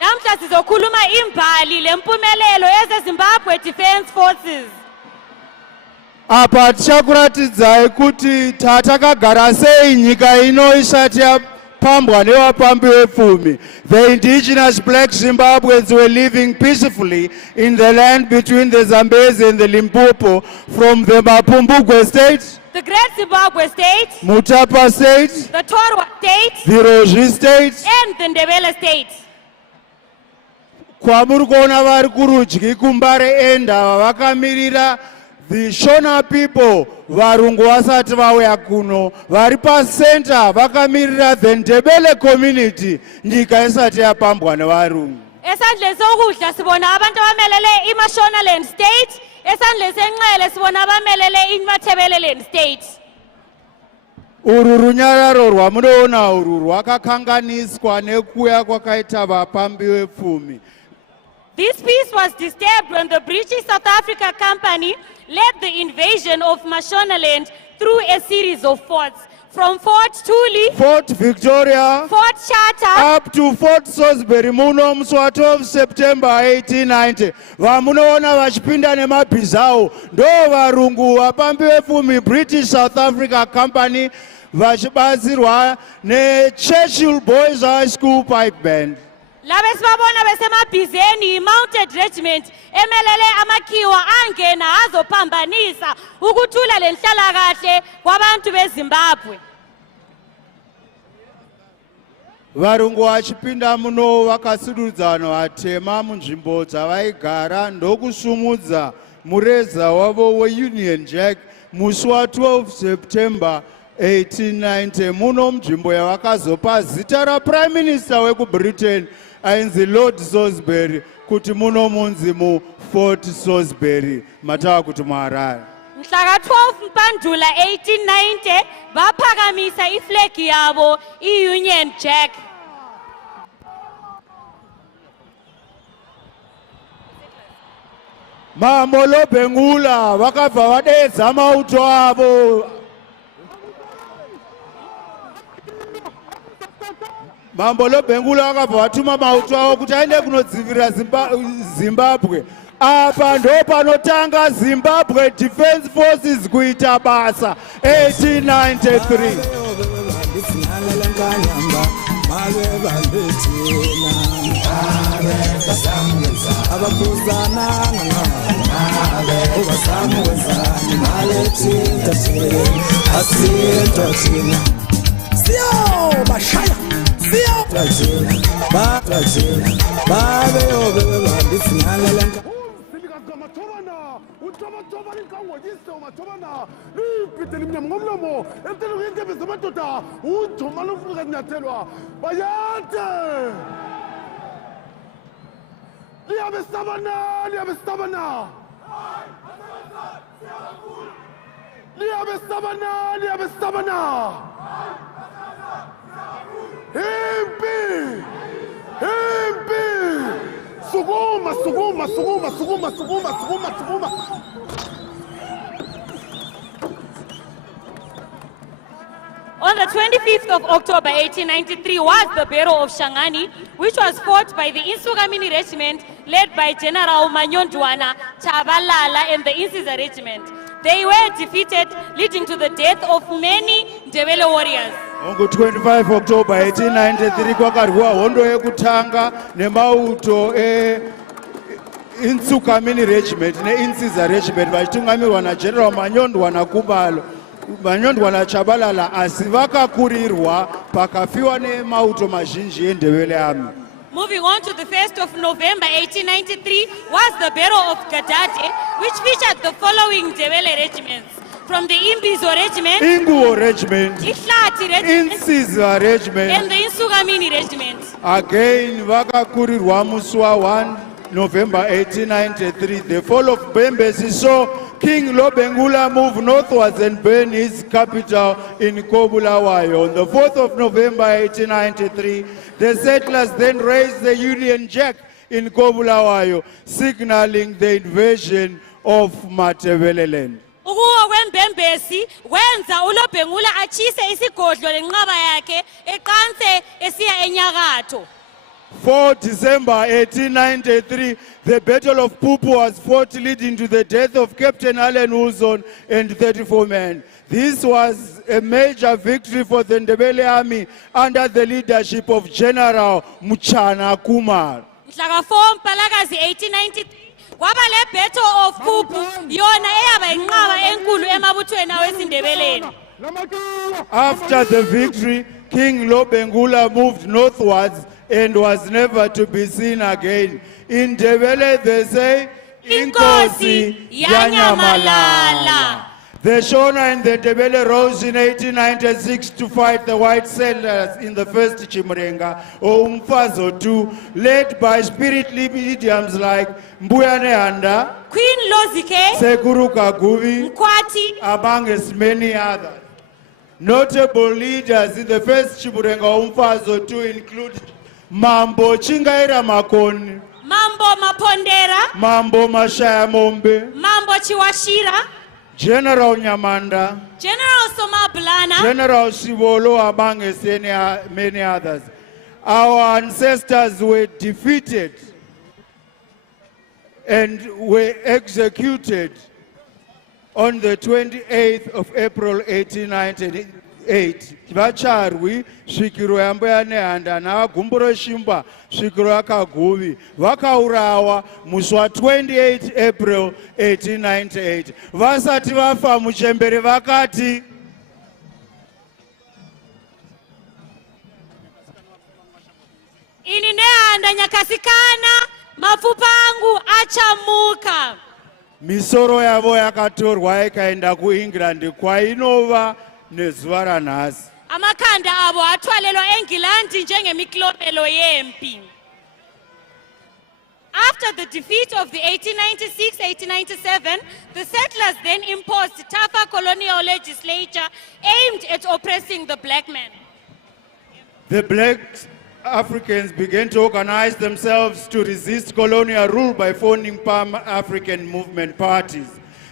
Namhla sizokhuluma imbali lempumelelo yezeZimbabwe Defense Forces. Apa tichakuratidzai kuti tatakagara sei nyika ino isati yapambwa nevapambi vepfumi. The indigenous black Zimbabweans were living peacefully in the land between the Zambezi and the Limpopo, from the Mapumbugwe state, The Great Zimbabwe State, Mutapa state, the Torwa State, the Rozhi state. and the Ndebele State. Kwamuri kuona vari kurudyi kumbare enda vakamirira the Shona people, varungu vasati vauya kuno. Vari pacenter vakamirira the Ndebele community, nyika isati yapambwa nevarungu. Esandleni sokudla sibona abantu abamelele iMashonaland State, esandleni senxele sibona abamelele iMathebeleland State. Uru runyararo rwamunoona uru rwakakanganiswa nekuuya kwakaita vapambi vepfumi. This peace was disturbed when the British South Africa Company led the invasion of Mashonaland through a series of forts. from Fort Tuli, Fort Victoria, Fort Charter, up to Fort Salisbury muno musi wa 12 September 1890. Vamunoona vachipinda nemabhiza avo ndo varungu vapambi vepfumi British South Africa Company vachibatsirwa neChurchill Boys High School Pipe Band. labe sibabona besemabhizeni mounted regiment emelele amakhiwa angena azophambanisa ukuthula lenhlalakahle kwabantu beZimbabwe. Varungu vachipinda muno vakasududzana vatema munzvimbo dzavaigara ndokusumudza mureza wavo weUnion Jack musi wa 12 September 1890 muno munzvimbo yavakazopa zita raPrime Minister wekuBritain ainzi Lord Salisbury kuti muno munzi muFort Salisbury matava kuti muHarare. Mhlaka 12 Mpandula 1890 baphakamisa iflegi yabo iUnion Jack. Mambo Lobengula vakabva vadedza mauto avo. Mambo Lobengula vakabva vatuma mauto avo kuti aende kunodzivirira Zimbabwe. Apa ndo panotanga Zimbabwe Defence Forces kuita basa 1893. On the 25th of October 1893 was the Battle of Shangani, which was fought by the Insukamini Regiment led by General Manyondwana Chabalala and the Insizwa Regiment. They were defeated, leading to the death of many Ndebele warriors. On 25 October 1893 kwakarwa hondo yekutanga nemauto Insukamini Regiment neInsizwa Regiment vachitungamirirwa naGeneral Manyondwana Kubalo. Manyondwana Chabalala asi vakakurirwa pakafiwa nemauto mazhinji eNdebele Army. Moving on to the 1st of November 1893 was the Battle of Gadade, which featured the following Ndebele regiments. From the Imbizo Regiment, Inguo Regiment, Ihlati Regiment, Insizwa Regiment, and the Insukamini Regiment. Again vakakurirwa musi wa 1 November 1893. The fall of Bembesi saw King Lobengula move northwards and burn his capital in Kobulawayo. On the 4th of November 1893, the settlers then raised the Union Jack in Kobulawayo, signaling the invasion of Matebeleland. Ukuwa kwembembesi wenza uLobengula achise isigodlo lenqaba yakhe eqanse esiya enyakatho. 4 December 1893, the Battle of Pupu was fought, leading to the death of Captain Allen Wilson and 34 men. This was a major victory for the Ndebele Army under the leadership of General Muchana Kumar. Mhlaka 4 Mpalakazi 1893 kwaba le Battle of Pupu yona eyaba inqaba enkulu emabuthweni awesindebeleni. After the victory, King Lobengula moved northwards and was never to be seen again. In Ndebele they say, Inkosi yanyamalala. The Shona and the Ndebele rose in 1896 to fight the white settlers in the first Chimurenga, or Umfazo II, led by spirit mediums like Mbuyane Handa, Queen Lozike, Sekuru Kaguvi, Mkwati, among as many others. Notable leaders in the first Chimurenga Umfazo II include Mambo Chingaira Makoni, Mambo Mapondera, Mambo Mashaya Mombe, Mambo Chiwashira, General Nyamanda, General Soma Bulana, General Shivolo, among us, many others. Our ancestors were defeated and were executed on the 28th of April 1898. Vacharwi svikiro yambo yanehanda navagumburo shimba svikiro yakaguvi vakaurawa musi wa28 April 1898. Vasati vafa muchembere vakati ini nehanda nyakasikana mapfupa angu achamuka. misoro yavo yakatorwa ikaenda kuEngland kwainova nezuva ranhasi. Amakhanda abo athwalelwa eNgilandi njengemiklobelo yempi. After the defeat of the 1896-1897, the settlers then imposed tougher colonial legislature aimed at oppressing the black man. The black Africans began to organize themselves to resist colonial rule by forming Pan-African movement parties.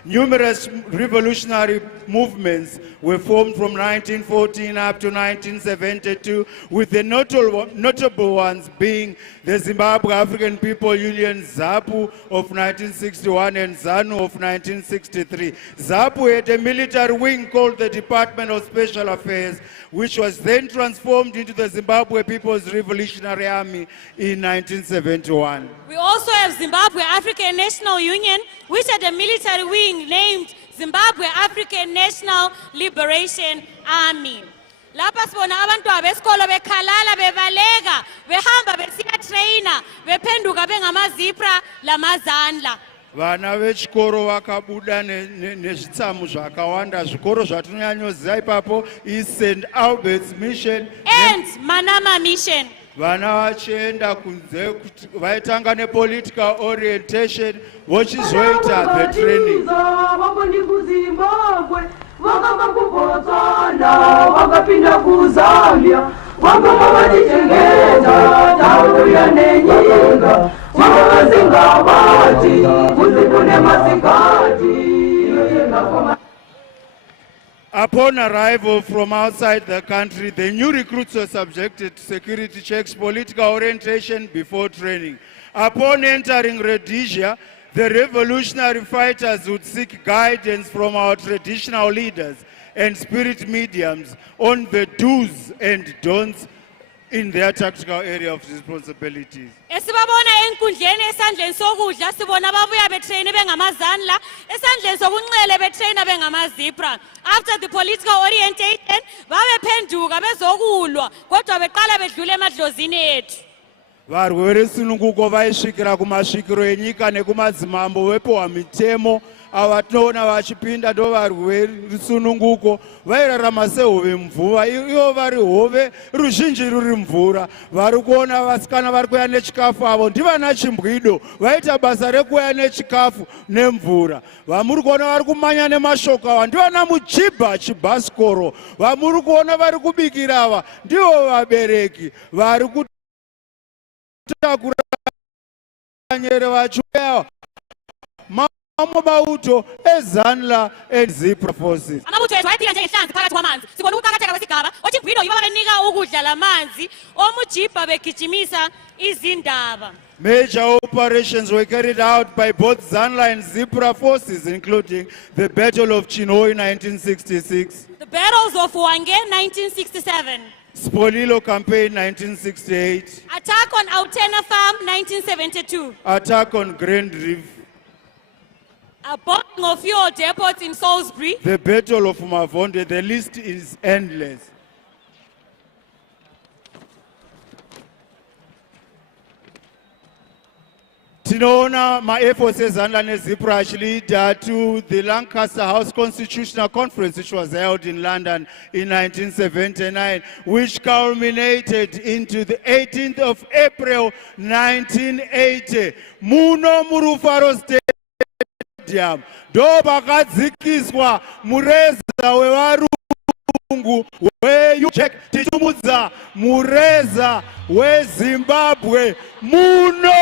Numerous revolutionary movements were formed from 1914 up to 1972, with the notable ones being the Zimbabwe African People Union, ZAPU, of 1961 and ZANU of 1963. ZAPU had a military wing called the Department of Special Affairs, which was then transformed into the Zimbabwe People's Revolutionary Army in 1971. We also have Zimbabwe African National Union, which had a military wing named Zimbabwe African National Liberation Army. Lapha sibona abantwana besikolo bekhalala bebaleka behamba besiya trainer bephenduka bengamazipra lamazandla. Vana vechikoro vakabuda nezvitsamu zvakawanda. Zvikoro zvatinonyanyoziva ipapo St. Albert's Mission And Manama Mission. Vana vachienda kunze kuti vaitanga nepolitical orientation vochizoita the training. Vakabva kuBotswana, vakapinda kuZambia, vakabva vachichengeta tauya nenyika, vakazingavati usiku nemasikati. Upon arrival from outside the country, the new recruits were subjected to security checks, political orientation before training. Upon entering Rhodesia, the revolutionary fighters would seek guidance from our traditional leaders and spirit mediums on the do's and don'ts in their tactical area of responsibilities. Esibabona enkundleni esandleni sokudla sibona babuya betrain bengamazandla, esandleni sokunxele betrain bengamazipra. After the political orientation, babephenduka bezokulwa kodwa beqala bedlula emadlozini ethu. Varwere sununguko vaisvikira kumasvikiro enyika nekumadzimambo vepohwa mitemo avatinoona vachipinda ndo varwere sununguko vairarama sehove mvura, ivo vari hove, ruzhinji ruri mvura. Vari kuona vasikana vari kuya nechikafu avo ndivana chimbwido vaita basa rekuya nechikafu nemvura. Vamuri kuona vari kumanya nemashoko ava ndivana mujibha chibhasikoro. Vamuri kuona vari kubikira ava ndivo vabereki vari takura nyere vachuya mamabauto ezanla and zipra forces. Amabutho ethu ayithika njengehlanzi phakathi kwamanzi. Sibona ukuqakatheka kwesigaba othingwino yibo babenika ukudla lamanzi omujibha begijimisa izindaba. Major operations were carried out by both Zanla and Zipra forces, including the Battle of Chinhoyi 1966, The battles of Wange 1967, Spolilo Campaign 1968, attack on Autena Farm 1972, attack on Grand Reef, a bombing of fuel depots in Salisbury, the Battle of Mavonde. The list is endless. Tinoona ma-efforts ezandla nezipra achilida to the Lancaster House Constitutional Conference, which was held in London in 1979, which culminated into the 18th of April 1980. Muno Rufaro Stadium, ndo pakadzikiswa mureza wevarungu weJack tichimudza mureza weZimbabwe muno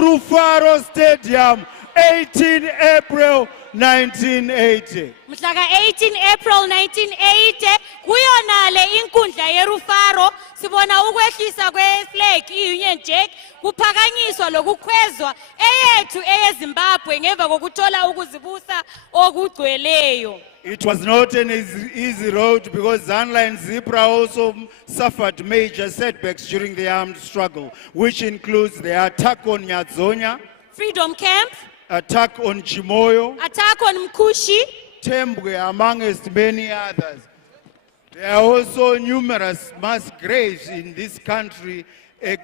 Rufaro Stadium 18 April 1980. Mhlaka 18 April 1980 kuyonale inkundla yeRufaro sibona ukwehlisa kweflag iUnion Jack kuphakanyiswa lokukhwezwa eyethu eyeZimbabwe ngemva kokuthola ukuzibusa okugcweleyo. It was not an easy road because Zanla and Zipra also suffered major setbacks during the armed struggle, which includes the attack on Nyadzonya, Freedom Camp, attack on Chimoyo, attack on Mkushi, Tembwe, amongst many others. There are also numerous mass graves in this country. A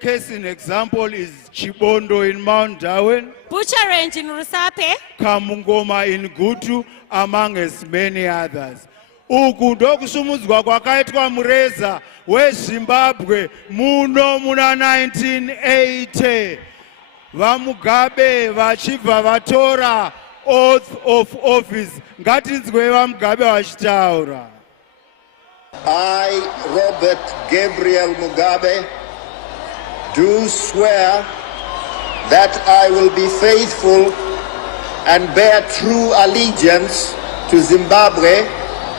case in example is Chibondo in Mount Darwin, Butcher Range in Rusape, Kamungoma in Gutu, amongst many others. Uku ndokusumudzwa kwakaitwa mureza weZimbabwe muno muna 1980. Vamugabe vachibva vatora oath of office. Ngatinzwe vamugabe vachitaura. I, Robert Gabriel Mugabe, do swear that I will be faithful and bear true allegiance to Zimbabwe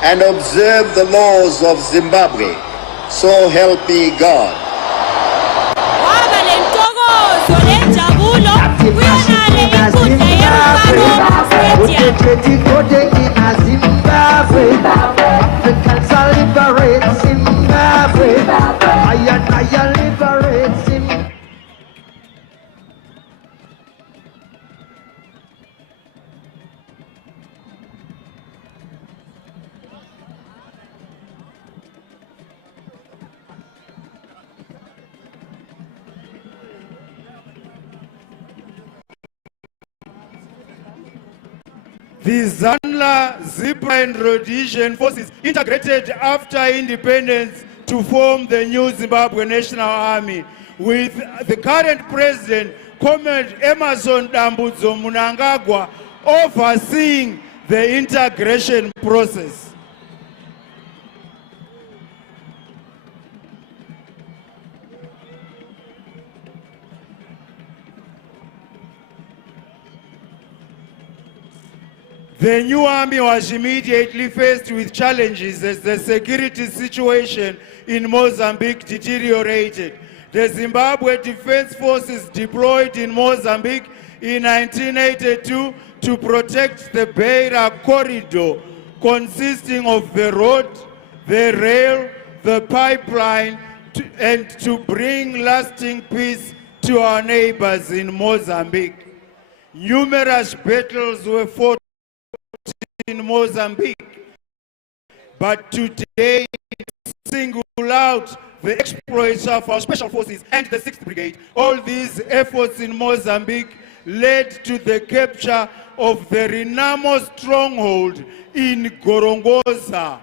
and observe the laws of Zimbabwe. So help me God. The Zanla, Zipra and Rhodesian forces integrated after independence to form the new Zimbabwe National Army, with the current president, Comrade Emerson Dambudzo Mnangagwa, overseeing the integration process. The new army was immediately faced with challenges as the security situation in Mozambique deteriorated. The Zimbabwe Defense Forces deployed in Mozambique in 1982 to protect the Beira corridor, consisting of the road, the rail, the pipeline, and to bring lasting peace to our neighbors in Mozambique. Numerous battles were fought in Mozambique, but today single out the exploits of our special forces and the 6th Brigade. All these efforts in Mozambique led to the capture of the Renamo stronghold in Gorongosa.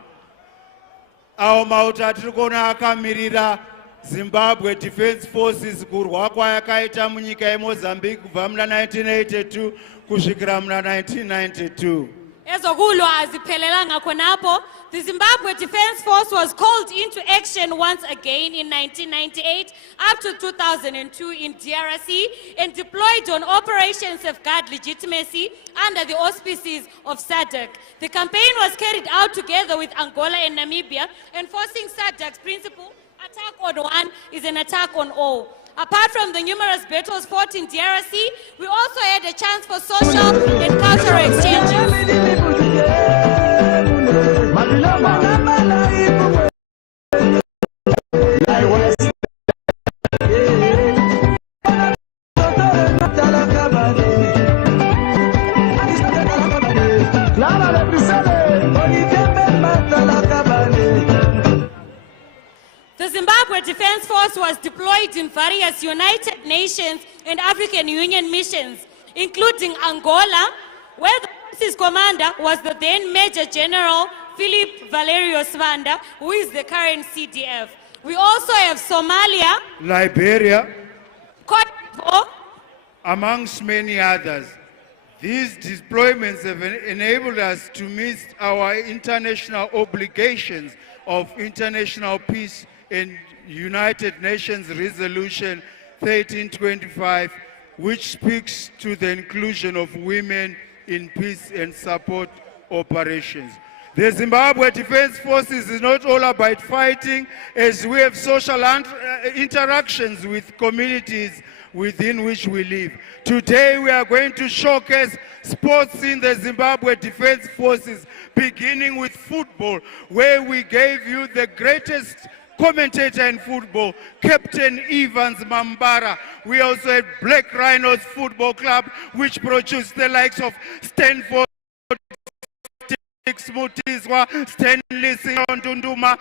Our mauta tirikona akamirira Zimbabwe Defense Forces kurwa kwayakaita munyika yeMozambique kubva muna 1982 kusvikira muna 1992. Ezokulwa aziphelelanga khonapho, the Zimbabwe Defense Force was called into action once again in 1998 up to 2002 in DRC and deployed on Operation Safeguard Legitimacy under the auspices of SADC. The campaign was carried out together with Angola and Namibia, enforcing SADC's principle, attack on one is an attack on all. Apart from the numerous battles fought in DRC, we also had a chance for social and cultural exchanges. The Zimbabwe Defense Force was deployed in various United Nations and African Union missions, including Angola, where the forces commander was the then Major General Philip Valerio Svanda, who is the current CDF. We also have Somalia, Liberia, Cote d'Ivoire, amongst many others. These deployments have enabled us to meet our international obligations of international peace and United Nations Resolution 1325 which speaks to the inclusion of women in peace and support operations. The Zimbabwe Defense Forces is not all about fighting, as we have social interactions with communities within which we live. Today we are going to showcase sports in the Zimbabwe Defense Forces, beginning with football, where we gave you the greatest commentator in football, Captain Evans Mambara. We also had Black Rhinos Football Club, which produced the likes of Stanford, Mutizwa, Stanley Ntunduma,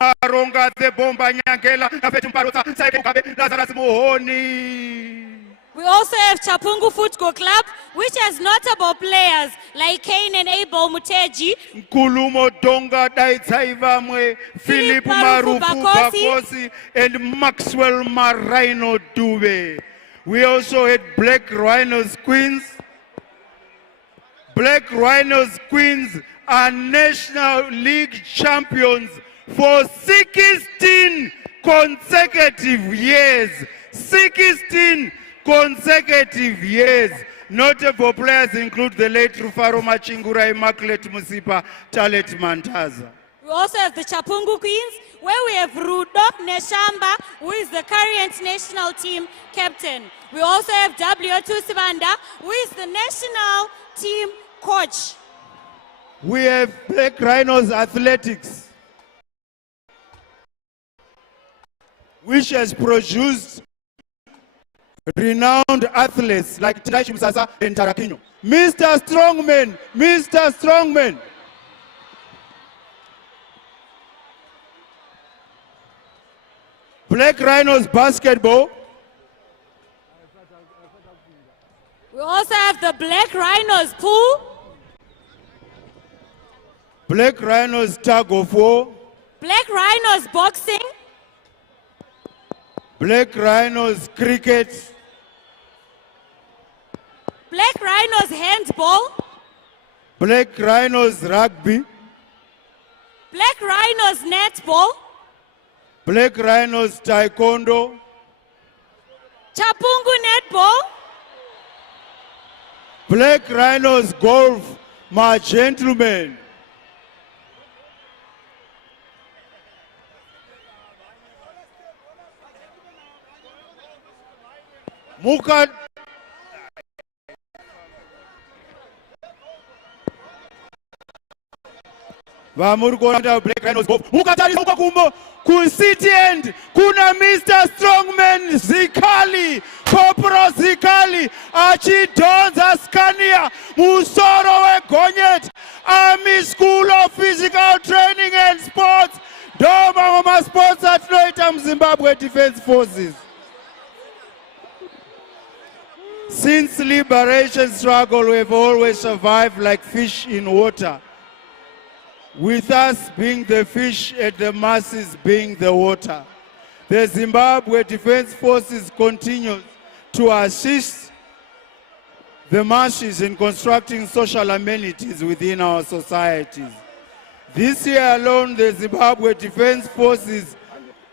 Maronga, the Bomba Nyangela, Nafetumparota, Saikabe, Lazarus Mohoni. We also have Chapungu Football Club, which has notable players like Kane and Abel Muteji, Nkulumo Donga Daitsaivamwe, Philip Marufu Bakosi, and Maxwell Marino Dube. We also had Black Rhinos Queens. Black Rhinos Queens are National League champions for 16 consecutive years. 16 consecutive years. Notable players include the late Rufaro Machingura, Immaculate Musipa, Talet Mantaza. We also have the Chapungu Queens, where we have Rudo Neshamba, who is the current national team captain. We also have W2 Sibanda, who is the national team coach. We have Black Rhinos Athletics, which has produced renowned athletes like Tadaichi Musasa and Tarakinyo. Mr. Strongman, Mr. Strongman. Black Rhinos Basketball. We also have the Black Rhinos Pool. Black Rhinos Tug of War. Black Rhinos Boxing. Black Rhinos Cricket. Black Rhinos Handball. Black Rhinos Rugby. Black Rhinos Netball. Black Rhinos Taekwondo. Chapungu Netball. Black Rhinos Golf, my gentlemen. Muka Vamurgonda Black Rhinos Golf. Mukatari Mukakumbo, Kun City End, Kuna Mr. Strongman Zikali, Corporal Zikali, Achi Donza Scania, Musoro Gonyet, Army School of Physical Training and Sports, Doma Mama Sports at Noitam Zimbabwe Defense Forces. Since liberation struggle, we've always survived like fish in water, with us being the fish and the masses being the water. The Zimbabwe Defense Forces continues to assist the masses in constructing social amenities within our societies. This year alone, the Zimbabwe Defense Forces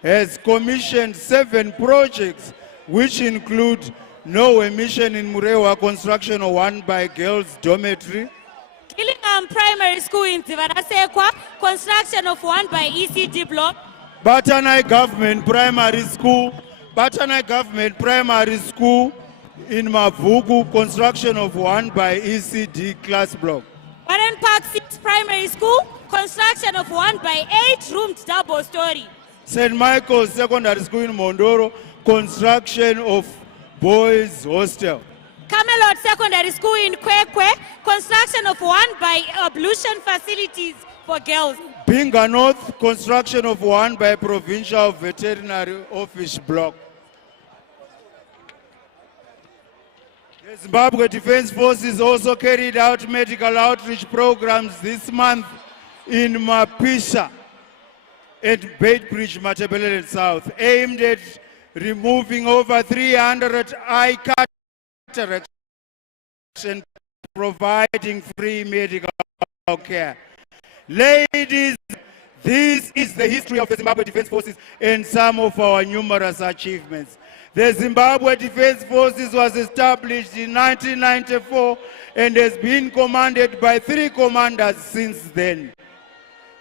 has commissioned 7 projects, which include no emission in Murewa, construction of 1 by girls dormitory. Gillingham Primary School in Zivarasekwa, construction of 1 by ECD block. Batanai Government Primary School, Batanai Government Primary School in Mavugu, construction of 1 by ECD class block. Warren Park 6 Primary School, construction of 1 by 8-roomed double story. St. Michael's Secondary School in Mondoro, construction of boys hostel. Camelot Secondary School in Kwekwe, construction of 1 by ablution facilities for girls. Binga North, construction of 1 by Provincial Veterinary Office block. The Zimbabwe Defense Forces also carried out medical outreach programs this month in Mapisha and Baitbridge, Matabeleland South, aimed at removing over 300 eye cataracts and providing free medical care. Ladies, this is the history of the Zimbabwe Defense Forces and some of our numerous achievements. The Zimbabwe Defense Forces was established in 1994 and has been commanded by 3 commanders since then.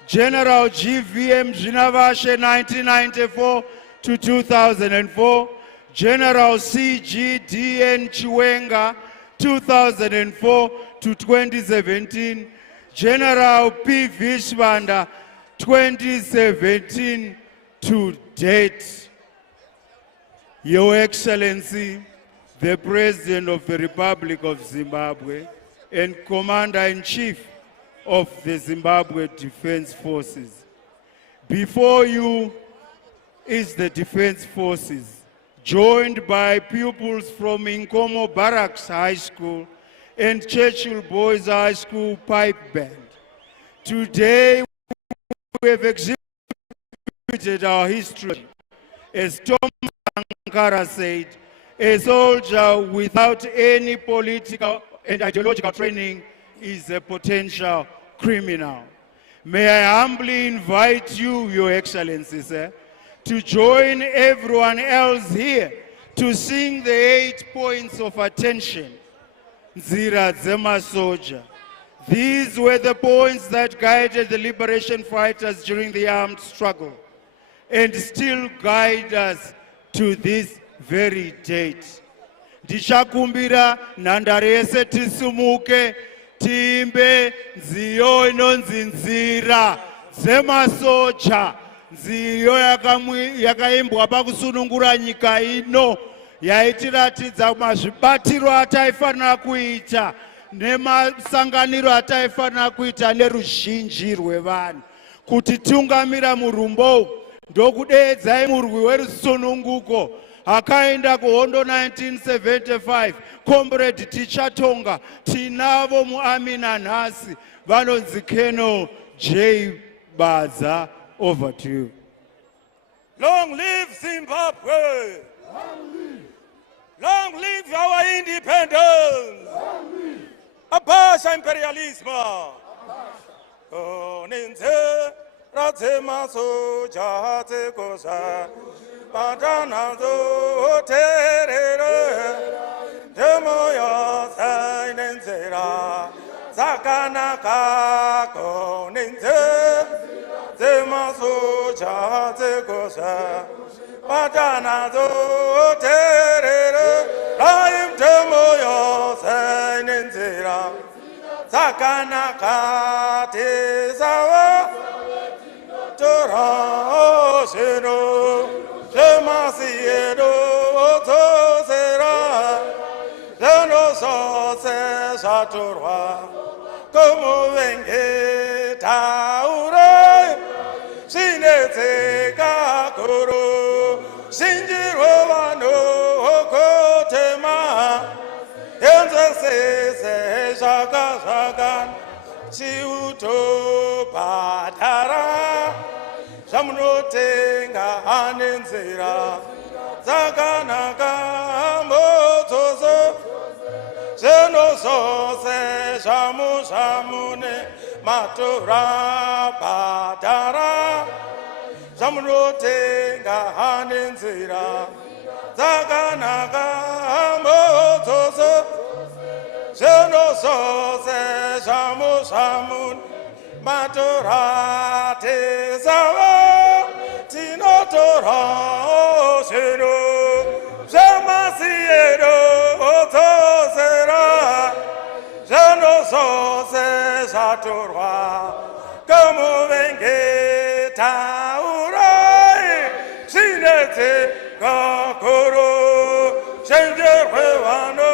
General GVM Jinavashe 1994 to 2004, General CGDN Chiwenga 2004 to 2017, General P. Vishwanda 2017 to date. Your Excellency, the President of the Republic of Zimbabwe and Commander-in-Chief of the Zimbabwe Defense Forces. Before you is the Defense Forces, joined by pupils from Inkomo Barracks High School and Churchill Boys High School Pipe Band. Today we have exhibited our history. As Tom Sankara said, a soldier without any political and ideological training is a potential criminal. May I humbly invite you, Your Excellency, sir, to join everyone else here to sing the 8 points of attention. Nzira Zema Soldier. These were the points that guided the liberation fighters during the armed struggle and still guide us to this very date. Ndichakumbira nhandare yese tisumuke tiimbe nziyo inonzi nzira dzemasoja, nziyo yakaimbwa pakusunungura nyika ino, yaitiratidza mazvibatiro ataifanira kuita nemasanganiro ataifanira kuita neruzhinji rwevanhu kuti tungamira murumbo ndokudeedzai murwi werusununguko akaenda kuhondo 1975. Comrade Tichatonga tinavo muamina nhasi vanonzi Colonel J. Baza. Over to you. Long live Zimbabwe! Long live our independence! Abasha imperialismo! Ninze razema soja tekosa patana zo terere demoya sainenzera zakanaka koninze zema soja tekosa patana zo terere laim demoya sainenzera zakanaka tezawa tora seno Demasiado tosera, zeno sose saturwa, como vengue taure, sinete kakuru, sinjirwano okotema, enze se shaka shakan, chiuto patara. Shamunotenga anenzera zakanaka motoso zenosose shamu shamune matora patara shamunotenga anenzera zakanaka motoso zenosose shamu shamune matora tezawa tinotora seno zamasiero otosera zeno sose satorwa como vengue taurai sinete kakoro senjerwano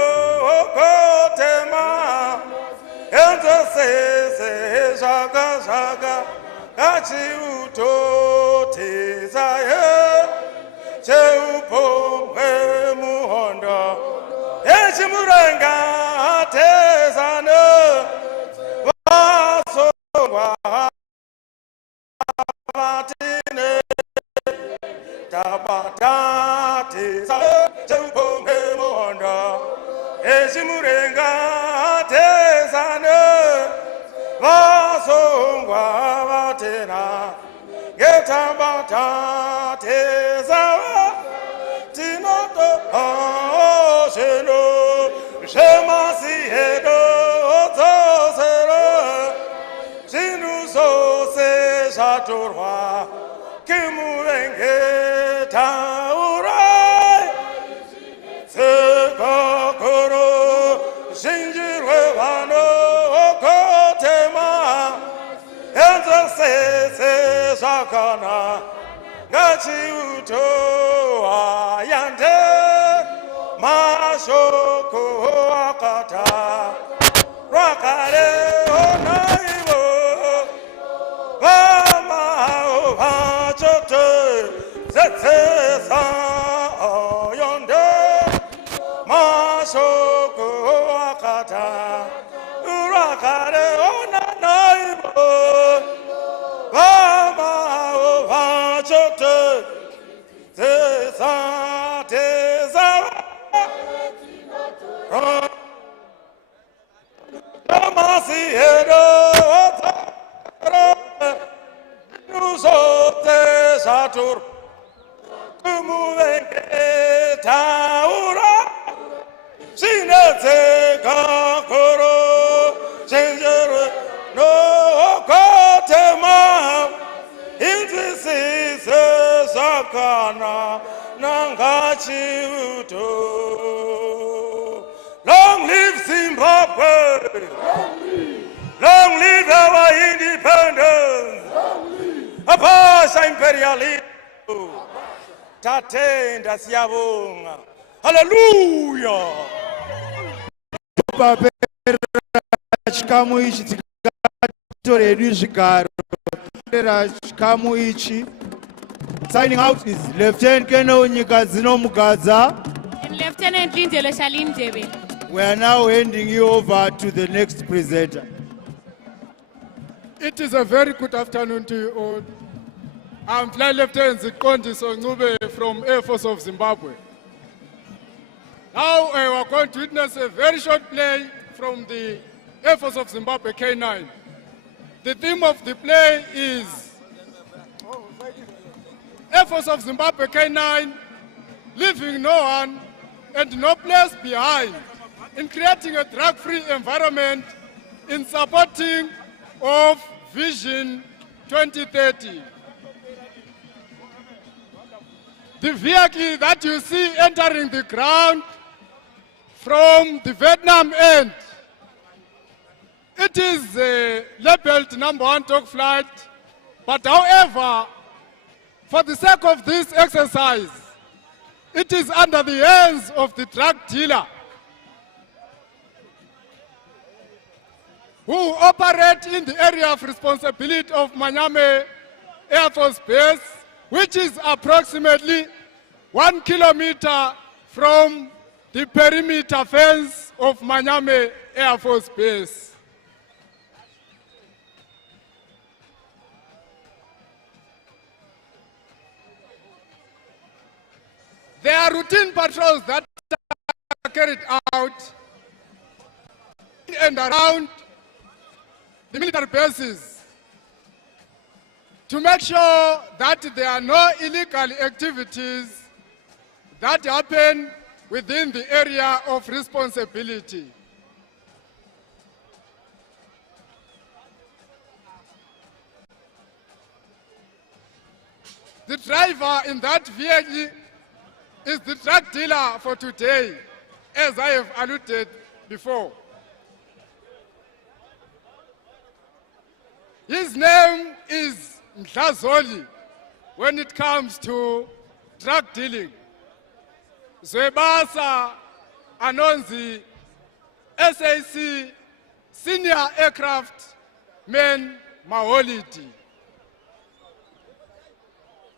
okotema entonces shaka shaka kachi uto tezaye cheupo muhondo echimuranga tezano vasongwa vatine tabata tezaye cheupo muhondo echimuranga vasongwa vatena getabata tezawa tinoto saturwa kimuvenge taurai sekakoro zhinjirwe vano okotema enza sese zvakana ngachiuto ayande mashoko akata rwakare onaivo vamao vachote zetsesa ayande mashoko akata rwakare onaivo vamao vachote zetsesa teza Namasiero nusote satur kumuvenge taura sinete kakoro chenjere no kotema inzisise sakana nangachi uto. Long live Zimbabwe! Long live our independence! Abasha imperialism! Tatenda siyabonga! Hallelujah! Chikamu ichi tikatoreni zvigaro chikamu ichi. Signing out is Lieutenant Colonel Nyika Zinomugadza. And Lieutenant Lindelo Shalim Jebe. We are now handing you over to the next presenter. It is a very good afternoon to you all. I'm Flight Lieutenant Zikondiso Ncube from Air Force of Zimbabwe. Now we are going to witness a very short play from the Air Force of Zimbabwe K9. The theme of the play is Air Force of Zimbabwe K9, leaving no one and no place behind in creating a drug-free environment in supporting of Vision 2030. The vehicle that you see entering the ground from the Vietnam end, it is labeled #1 dog flight, but however, for the sake of this exercise, it is under the hands of the drug dealer who operate in the area of responsibility of Manyame Air Force Base, which is approximately 1 kilometer from the perimeter fence of Manyame Air Force Base. There are routine patrols that are carried out in and around the military bases to make sure that there are no illegal activities that happen within the area of responsibility. The driver in that vehicle is the drug dealer for today, as I have alluded before. His name is Mdlazoli when it comes to drug dealing. Zwebasa Anonzi, SAC, Senior Aircraft Man Maholidi.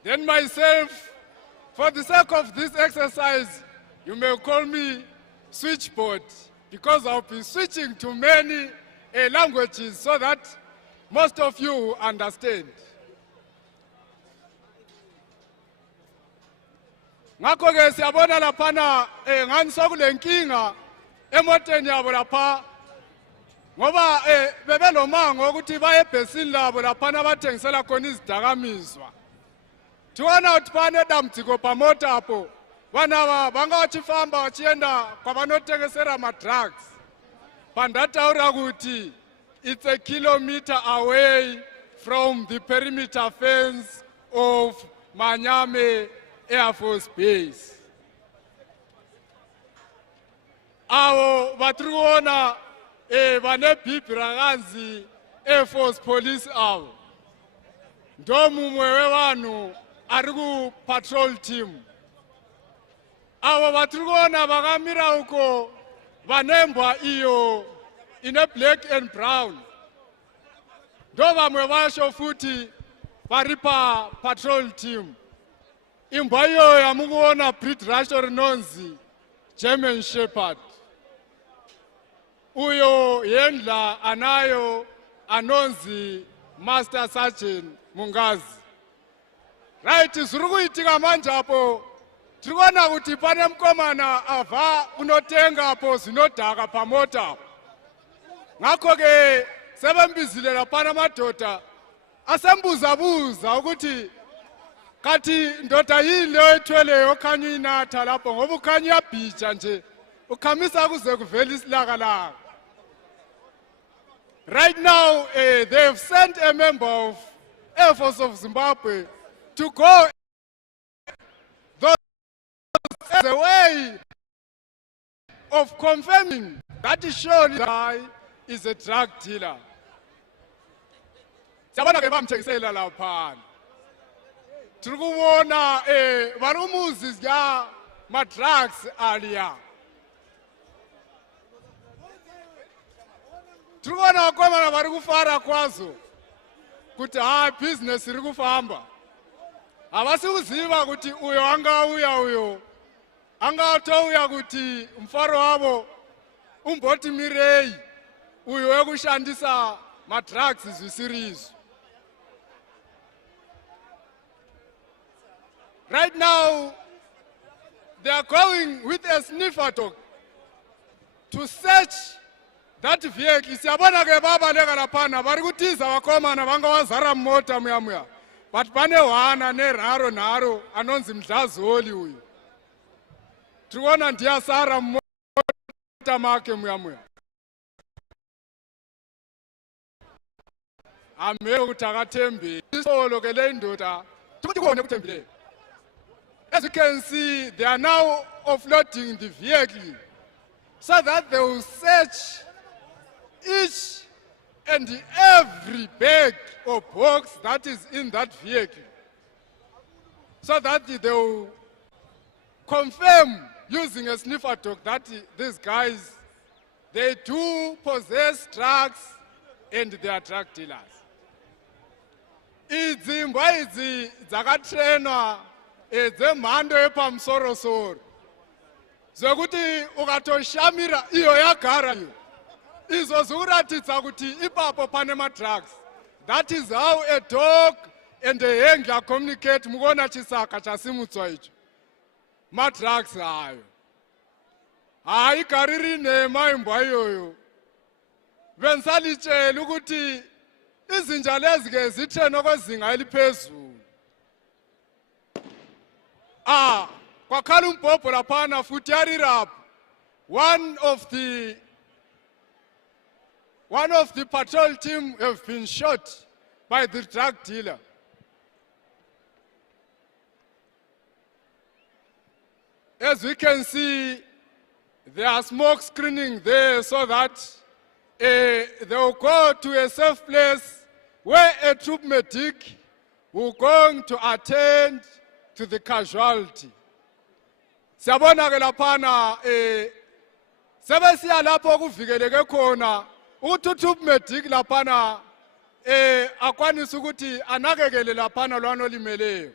Then myself, for the sake of this exercise, you may call me switchboard, because I'll be switching to many languages so that most of you understand. Ngakho ke siyabona laphana ngani sokulenkinga emoteni yabo lapha ngoba bebelomango ukuthi baye ebhesini labo laphana bathengisela khona izidakamizwa. Tiwana ukuthi pane damdziko pamota apo vanava vanga vachifamba vachienda kwavanotengesera madrugs. Pandataura kuti it's a kilometer away from the perimeter fence of Manyame Air Force Base. Avo vatiri kuona vane bhipi rakanzi Air Force Police avo ndo mumwe wevanhu ari ku-patrol team. Avo vatiri kuona vakamira uko vanembwa iyo ine black and brown ndo vamwe vasho futi vari pa-patrol team. Imbwa iyoyo yamukuona breed racho rinonzi German Shepherd. Uyo yendla anayo anonzi Master Sergeant Mungazi. Right, zviri kuitika manje apo tiri kuona kuti pane mukomana abva unotenga apo zvinodhaka pamota. Ngakho ke sebembizilera pana madhodha asembuza-buza ukuthi kati ndoda yini leyo ethweleyo okhanya uyinatha lapho ngoba ukhanya uyabhija nje ukhamisa kuze kuvela isilakalaka. Right now, they have sent a member of Air Force of Zimbabwe to go as a way of confirming that is shown that guy is a drug dealer. Sabona ke bamthengisela lapha. Tiri kubona vari kumuzi ya ma-drugs aliya. Tiri kuona vakomana vari kufara kwazo kuti business iri kufamba. Havasi kuziva kuti uyo angauya uyo angatouya kuti mufaro wavo umboti mirei uyo wekushandisa ma-drugs zvisiri izvo. Right now, they are going with a sniffer dog to search that vehicle. Siyabona ke baba lekalapana vari kutiza vakomana vanga vazara mota muya. But pane wana neraro anonzi Mdlazoli uyu. Tiri kuona ndiyasara mota make muya. Amele kuti akathembile. Isolo ke le ndoda tikuti kuone kuthembile. As you can see, they are now offloading the vehicle so that they will search each and every bag or box that is in that vehicle so that they will confirm using a sniffer dog that these guys, they do possess drugs and they are drug dealers. Idzi mbwa idzi dzakatrainwa dzemhando yepamusoro-soro zvekuti ukatoshamira iyo yagara iyo izvo zvikuratidza kuti ipapo pane ma-drugs. That is how a dog and a handler communicate. Mukuona chisaka chasimudzwa icho ma-drugs ayo haigariri nhema imbwa iyoyo. Bensalichela ukuthi izinja lezi ke zithenwa kwezinga eliphezulu. Kwakhala umbhobho laphana futhi yarirapha. One of the patrol team have been shot by the drug dealer. As we can see, there are smoke screening there so that they will go to a safe place where a troop medic will going to attend to the casualty. Siyabona ke laphana sebesiya lapho kuvikeleke khona ukuthi troop medic laphana akwanisa ukuthi anakekele laphana lwana olimeleyo.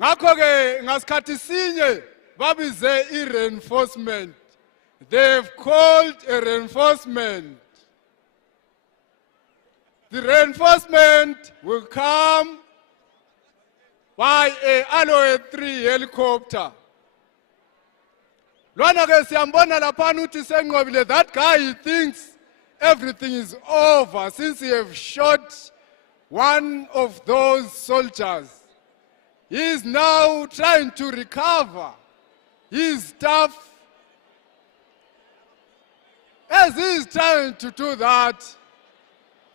Ngakho ke ngasikhathi sinye babize i-reinforcement. They've called a reinforcement. The reinforcement will come by a Alloy 3 helicopter. Lwana ke siyambona laphana uthi senqobile. That guy, he thinks everything is over since he have shot one of those soldiers. He is now trying to recover his stuff. As he is trying to do that,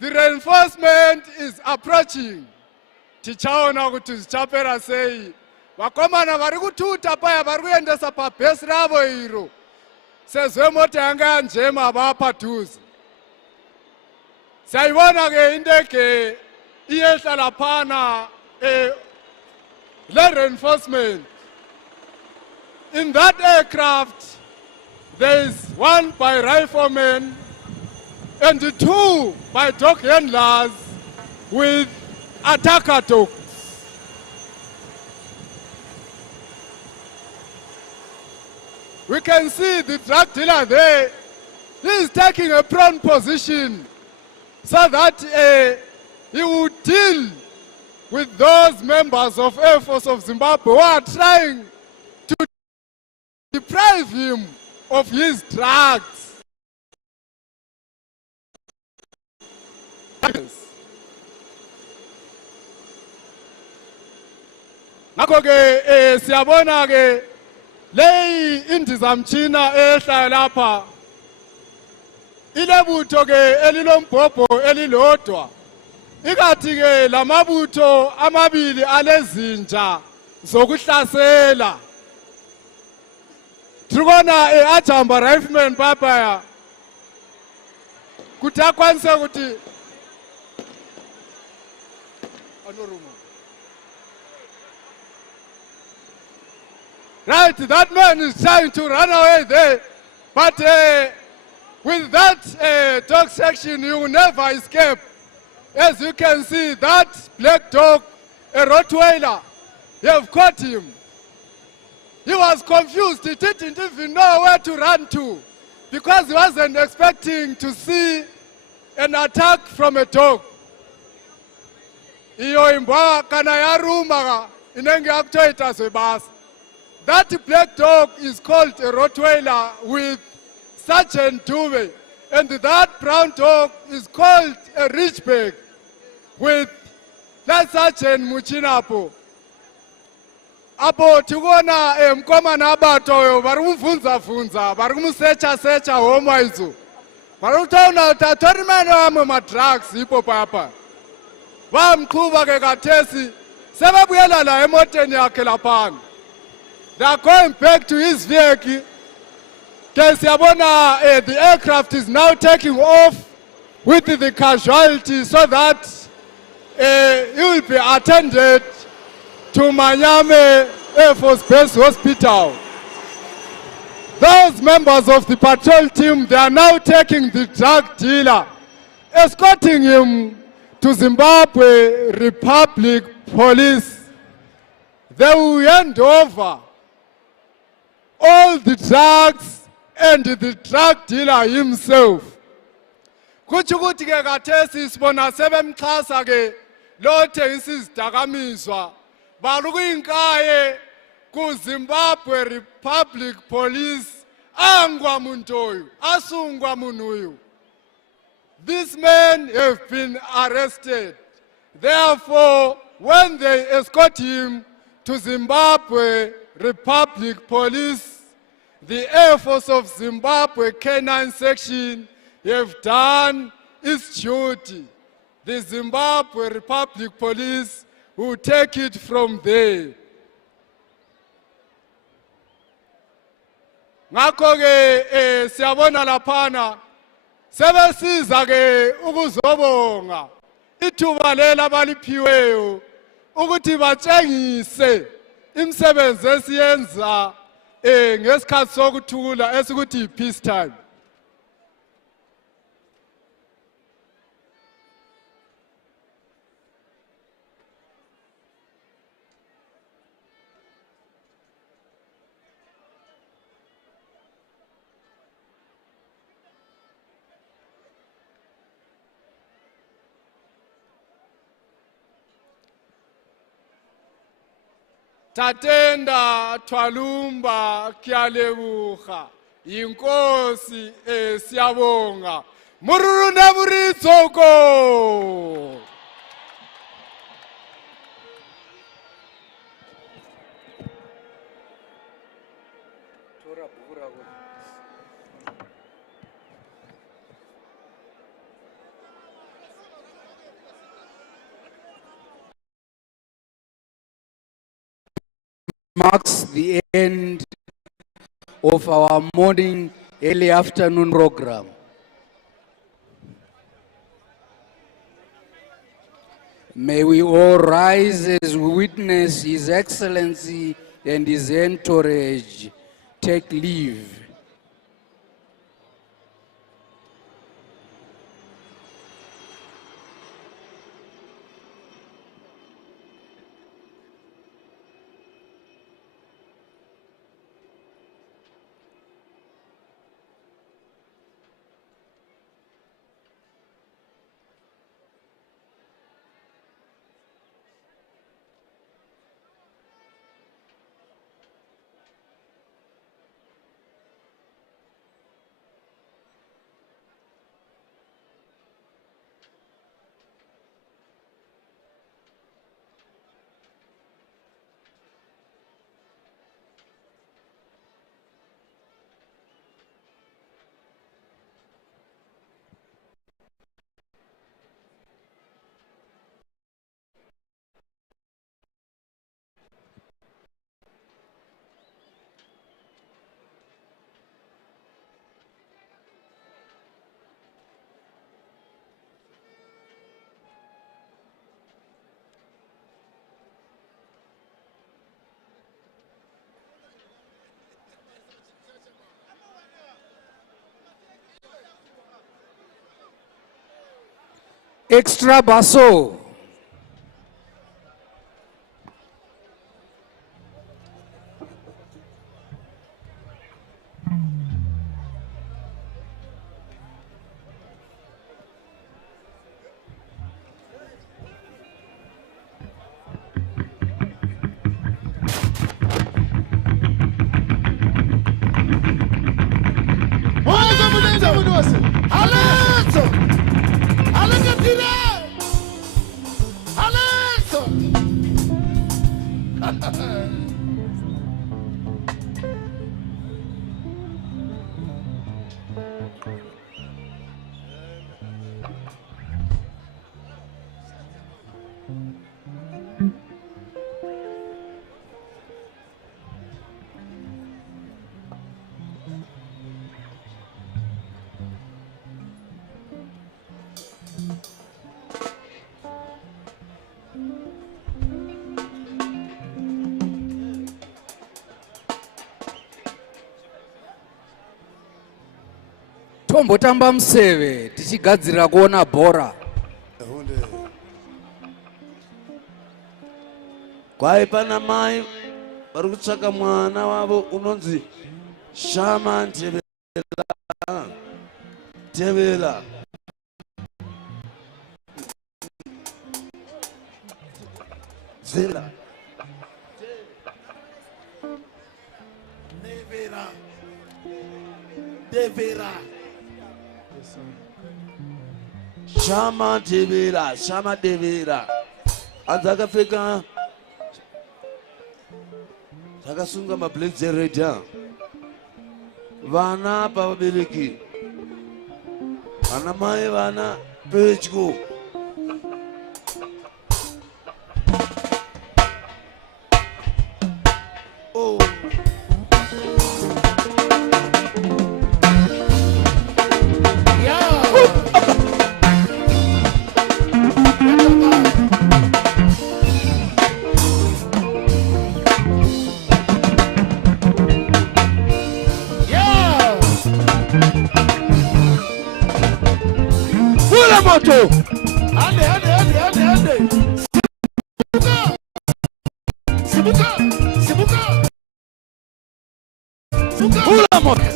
The reinforcement is approaching. Tichaona kuti zichapera sei. Vakomana vari kututa paya vari kuendesa pabhesi ravo iro. Sezwe mota yanga yanjema vapadhuze. Saibona ke indege iyehla laphana le reinforcement. In that aircraft, there is one by riflemen and 2 by dog handlers with attacker dogs. We can see the drug dealer there. He is taking a prone position so that he would deal with those members of Air Force of Zimbabwe who are trying to deprive him of his drugs. Ngakho ke siyabona ke leyi indizamtshina ehlala lapha ilebutho ke elilombhobho elilodwa ikathi ke lamabutho amabili alezinja zokuhlasela. Tribona ajamba rifleman papaya kuti akwanise kuti right, that man is trying to run away there, but with that dog section you will never escape. As you can see, that black dog, a Rottweiler, you have caught him. He was confused, he didn't even know where to run to because he wasn't expecting to see an attack from a dog. Iyo imbwa kana yaruma inenge akutoita sebasa. That black dog is called a Rottweiler with Sergeant Dube, and that brown dog is called a Ridgeback with that Sergeant Muchinapo. Apo tikona mkomana abatoyo vari kumubvunza vari kumusecha homa idzo vari kutaura kuti atori mene vamwe madrugs ipo papa vamukhuva ke katesi sevabuyela la emoteni yakhe laphana. They are going back to his vehicle. The aircraft is now taking off with the casualty so that he will be attended to Manyame Air Force Base Hospital. Those members of the patrol team, they are now taking the drug dealer, escorting him to Zimbabwe Republic Police. They will hand over all the drugs and the drug dealer himself. Kuchukuti ke kathesi sibona sebemxhasa ke lo thengisa izidakamizwa bari kuyinkaye ku Zimbabwe Republic Police angwa muntu asungwa munhu. These men have been arrested. Therefore, when they escort him to Zimbabwe Republic Police, the Air Force of Zimbabwe K9 section have done its duty. The Zimbabwe Republic Police will take it from there. Ngakho ke siyabona laphana sebesiza ke ukuzobonga ithuba lela baliphiweyo ukuthi batshengise imsebenzi esiyenza ngesikhathi sokuthula esikuthi peace time. Tatenda twalumba kyalebuha inkosi siyabonga mururu neburitsoko. marks the end of our morning early afternoon program. May we all rise as we witness His Excellency and his entourage take leave. Extra basso. Tombotamba museve tichigadzirira kuona bhora. Kwai pana mai vari kutsvaka mwana wavo unonzi Shama Tevela. Zela. Devera. Shama Devera. Adzakapfeka dzakasunga mabhledzi eredha. Vana pavabereki. Vana mai vana pedyo. Oh. Moto. Ande. Sibuka. Pula moto.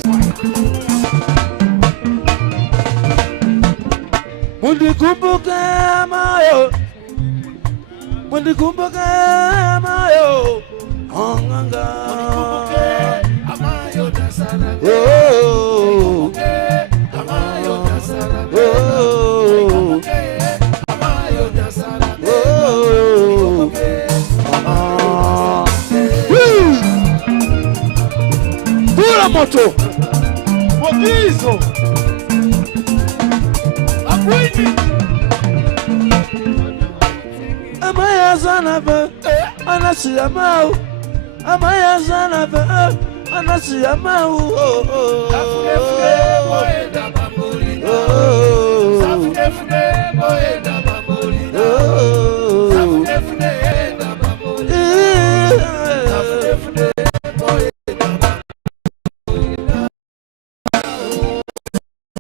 Mundikumbuke mayo. Onganga. Amayo dasara. Oh. Amayo dasara. Oh. Amayo dasara. Oh. Pula moto. Motizo. Akwini. Amaya sana be. Anasira mau. amaya sana fe anasi amau Afune fune moenda bambuli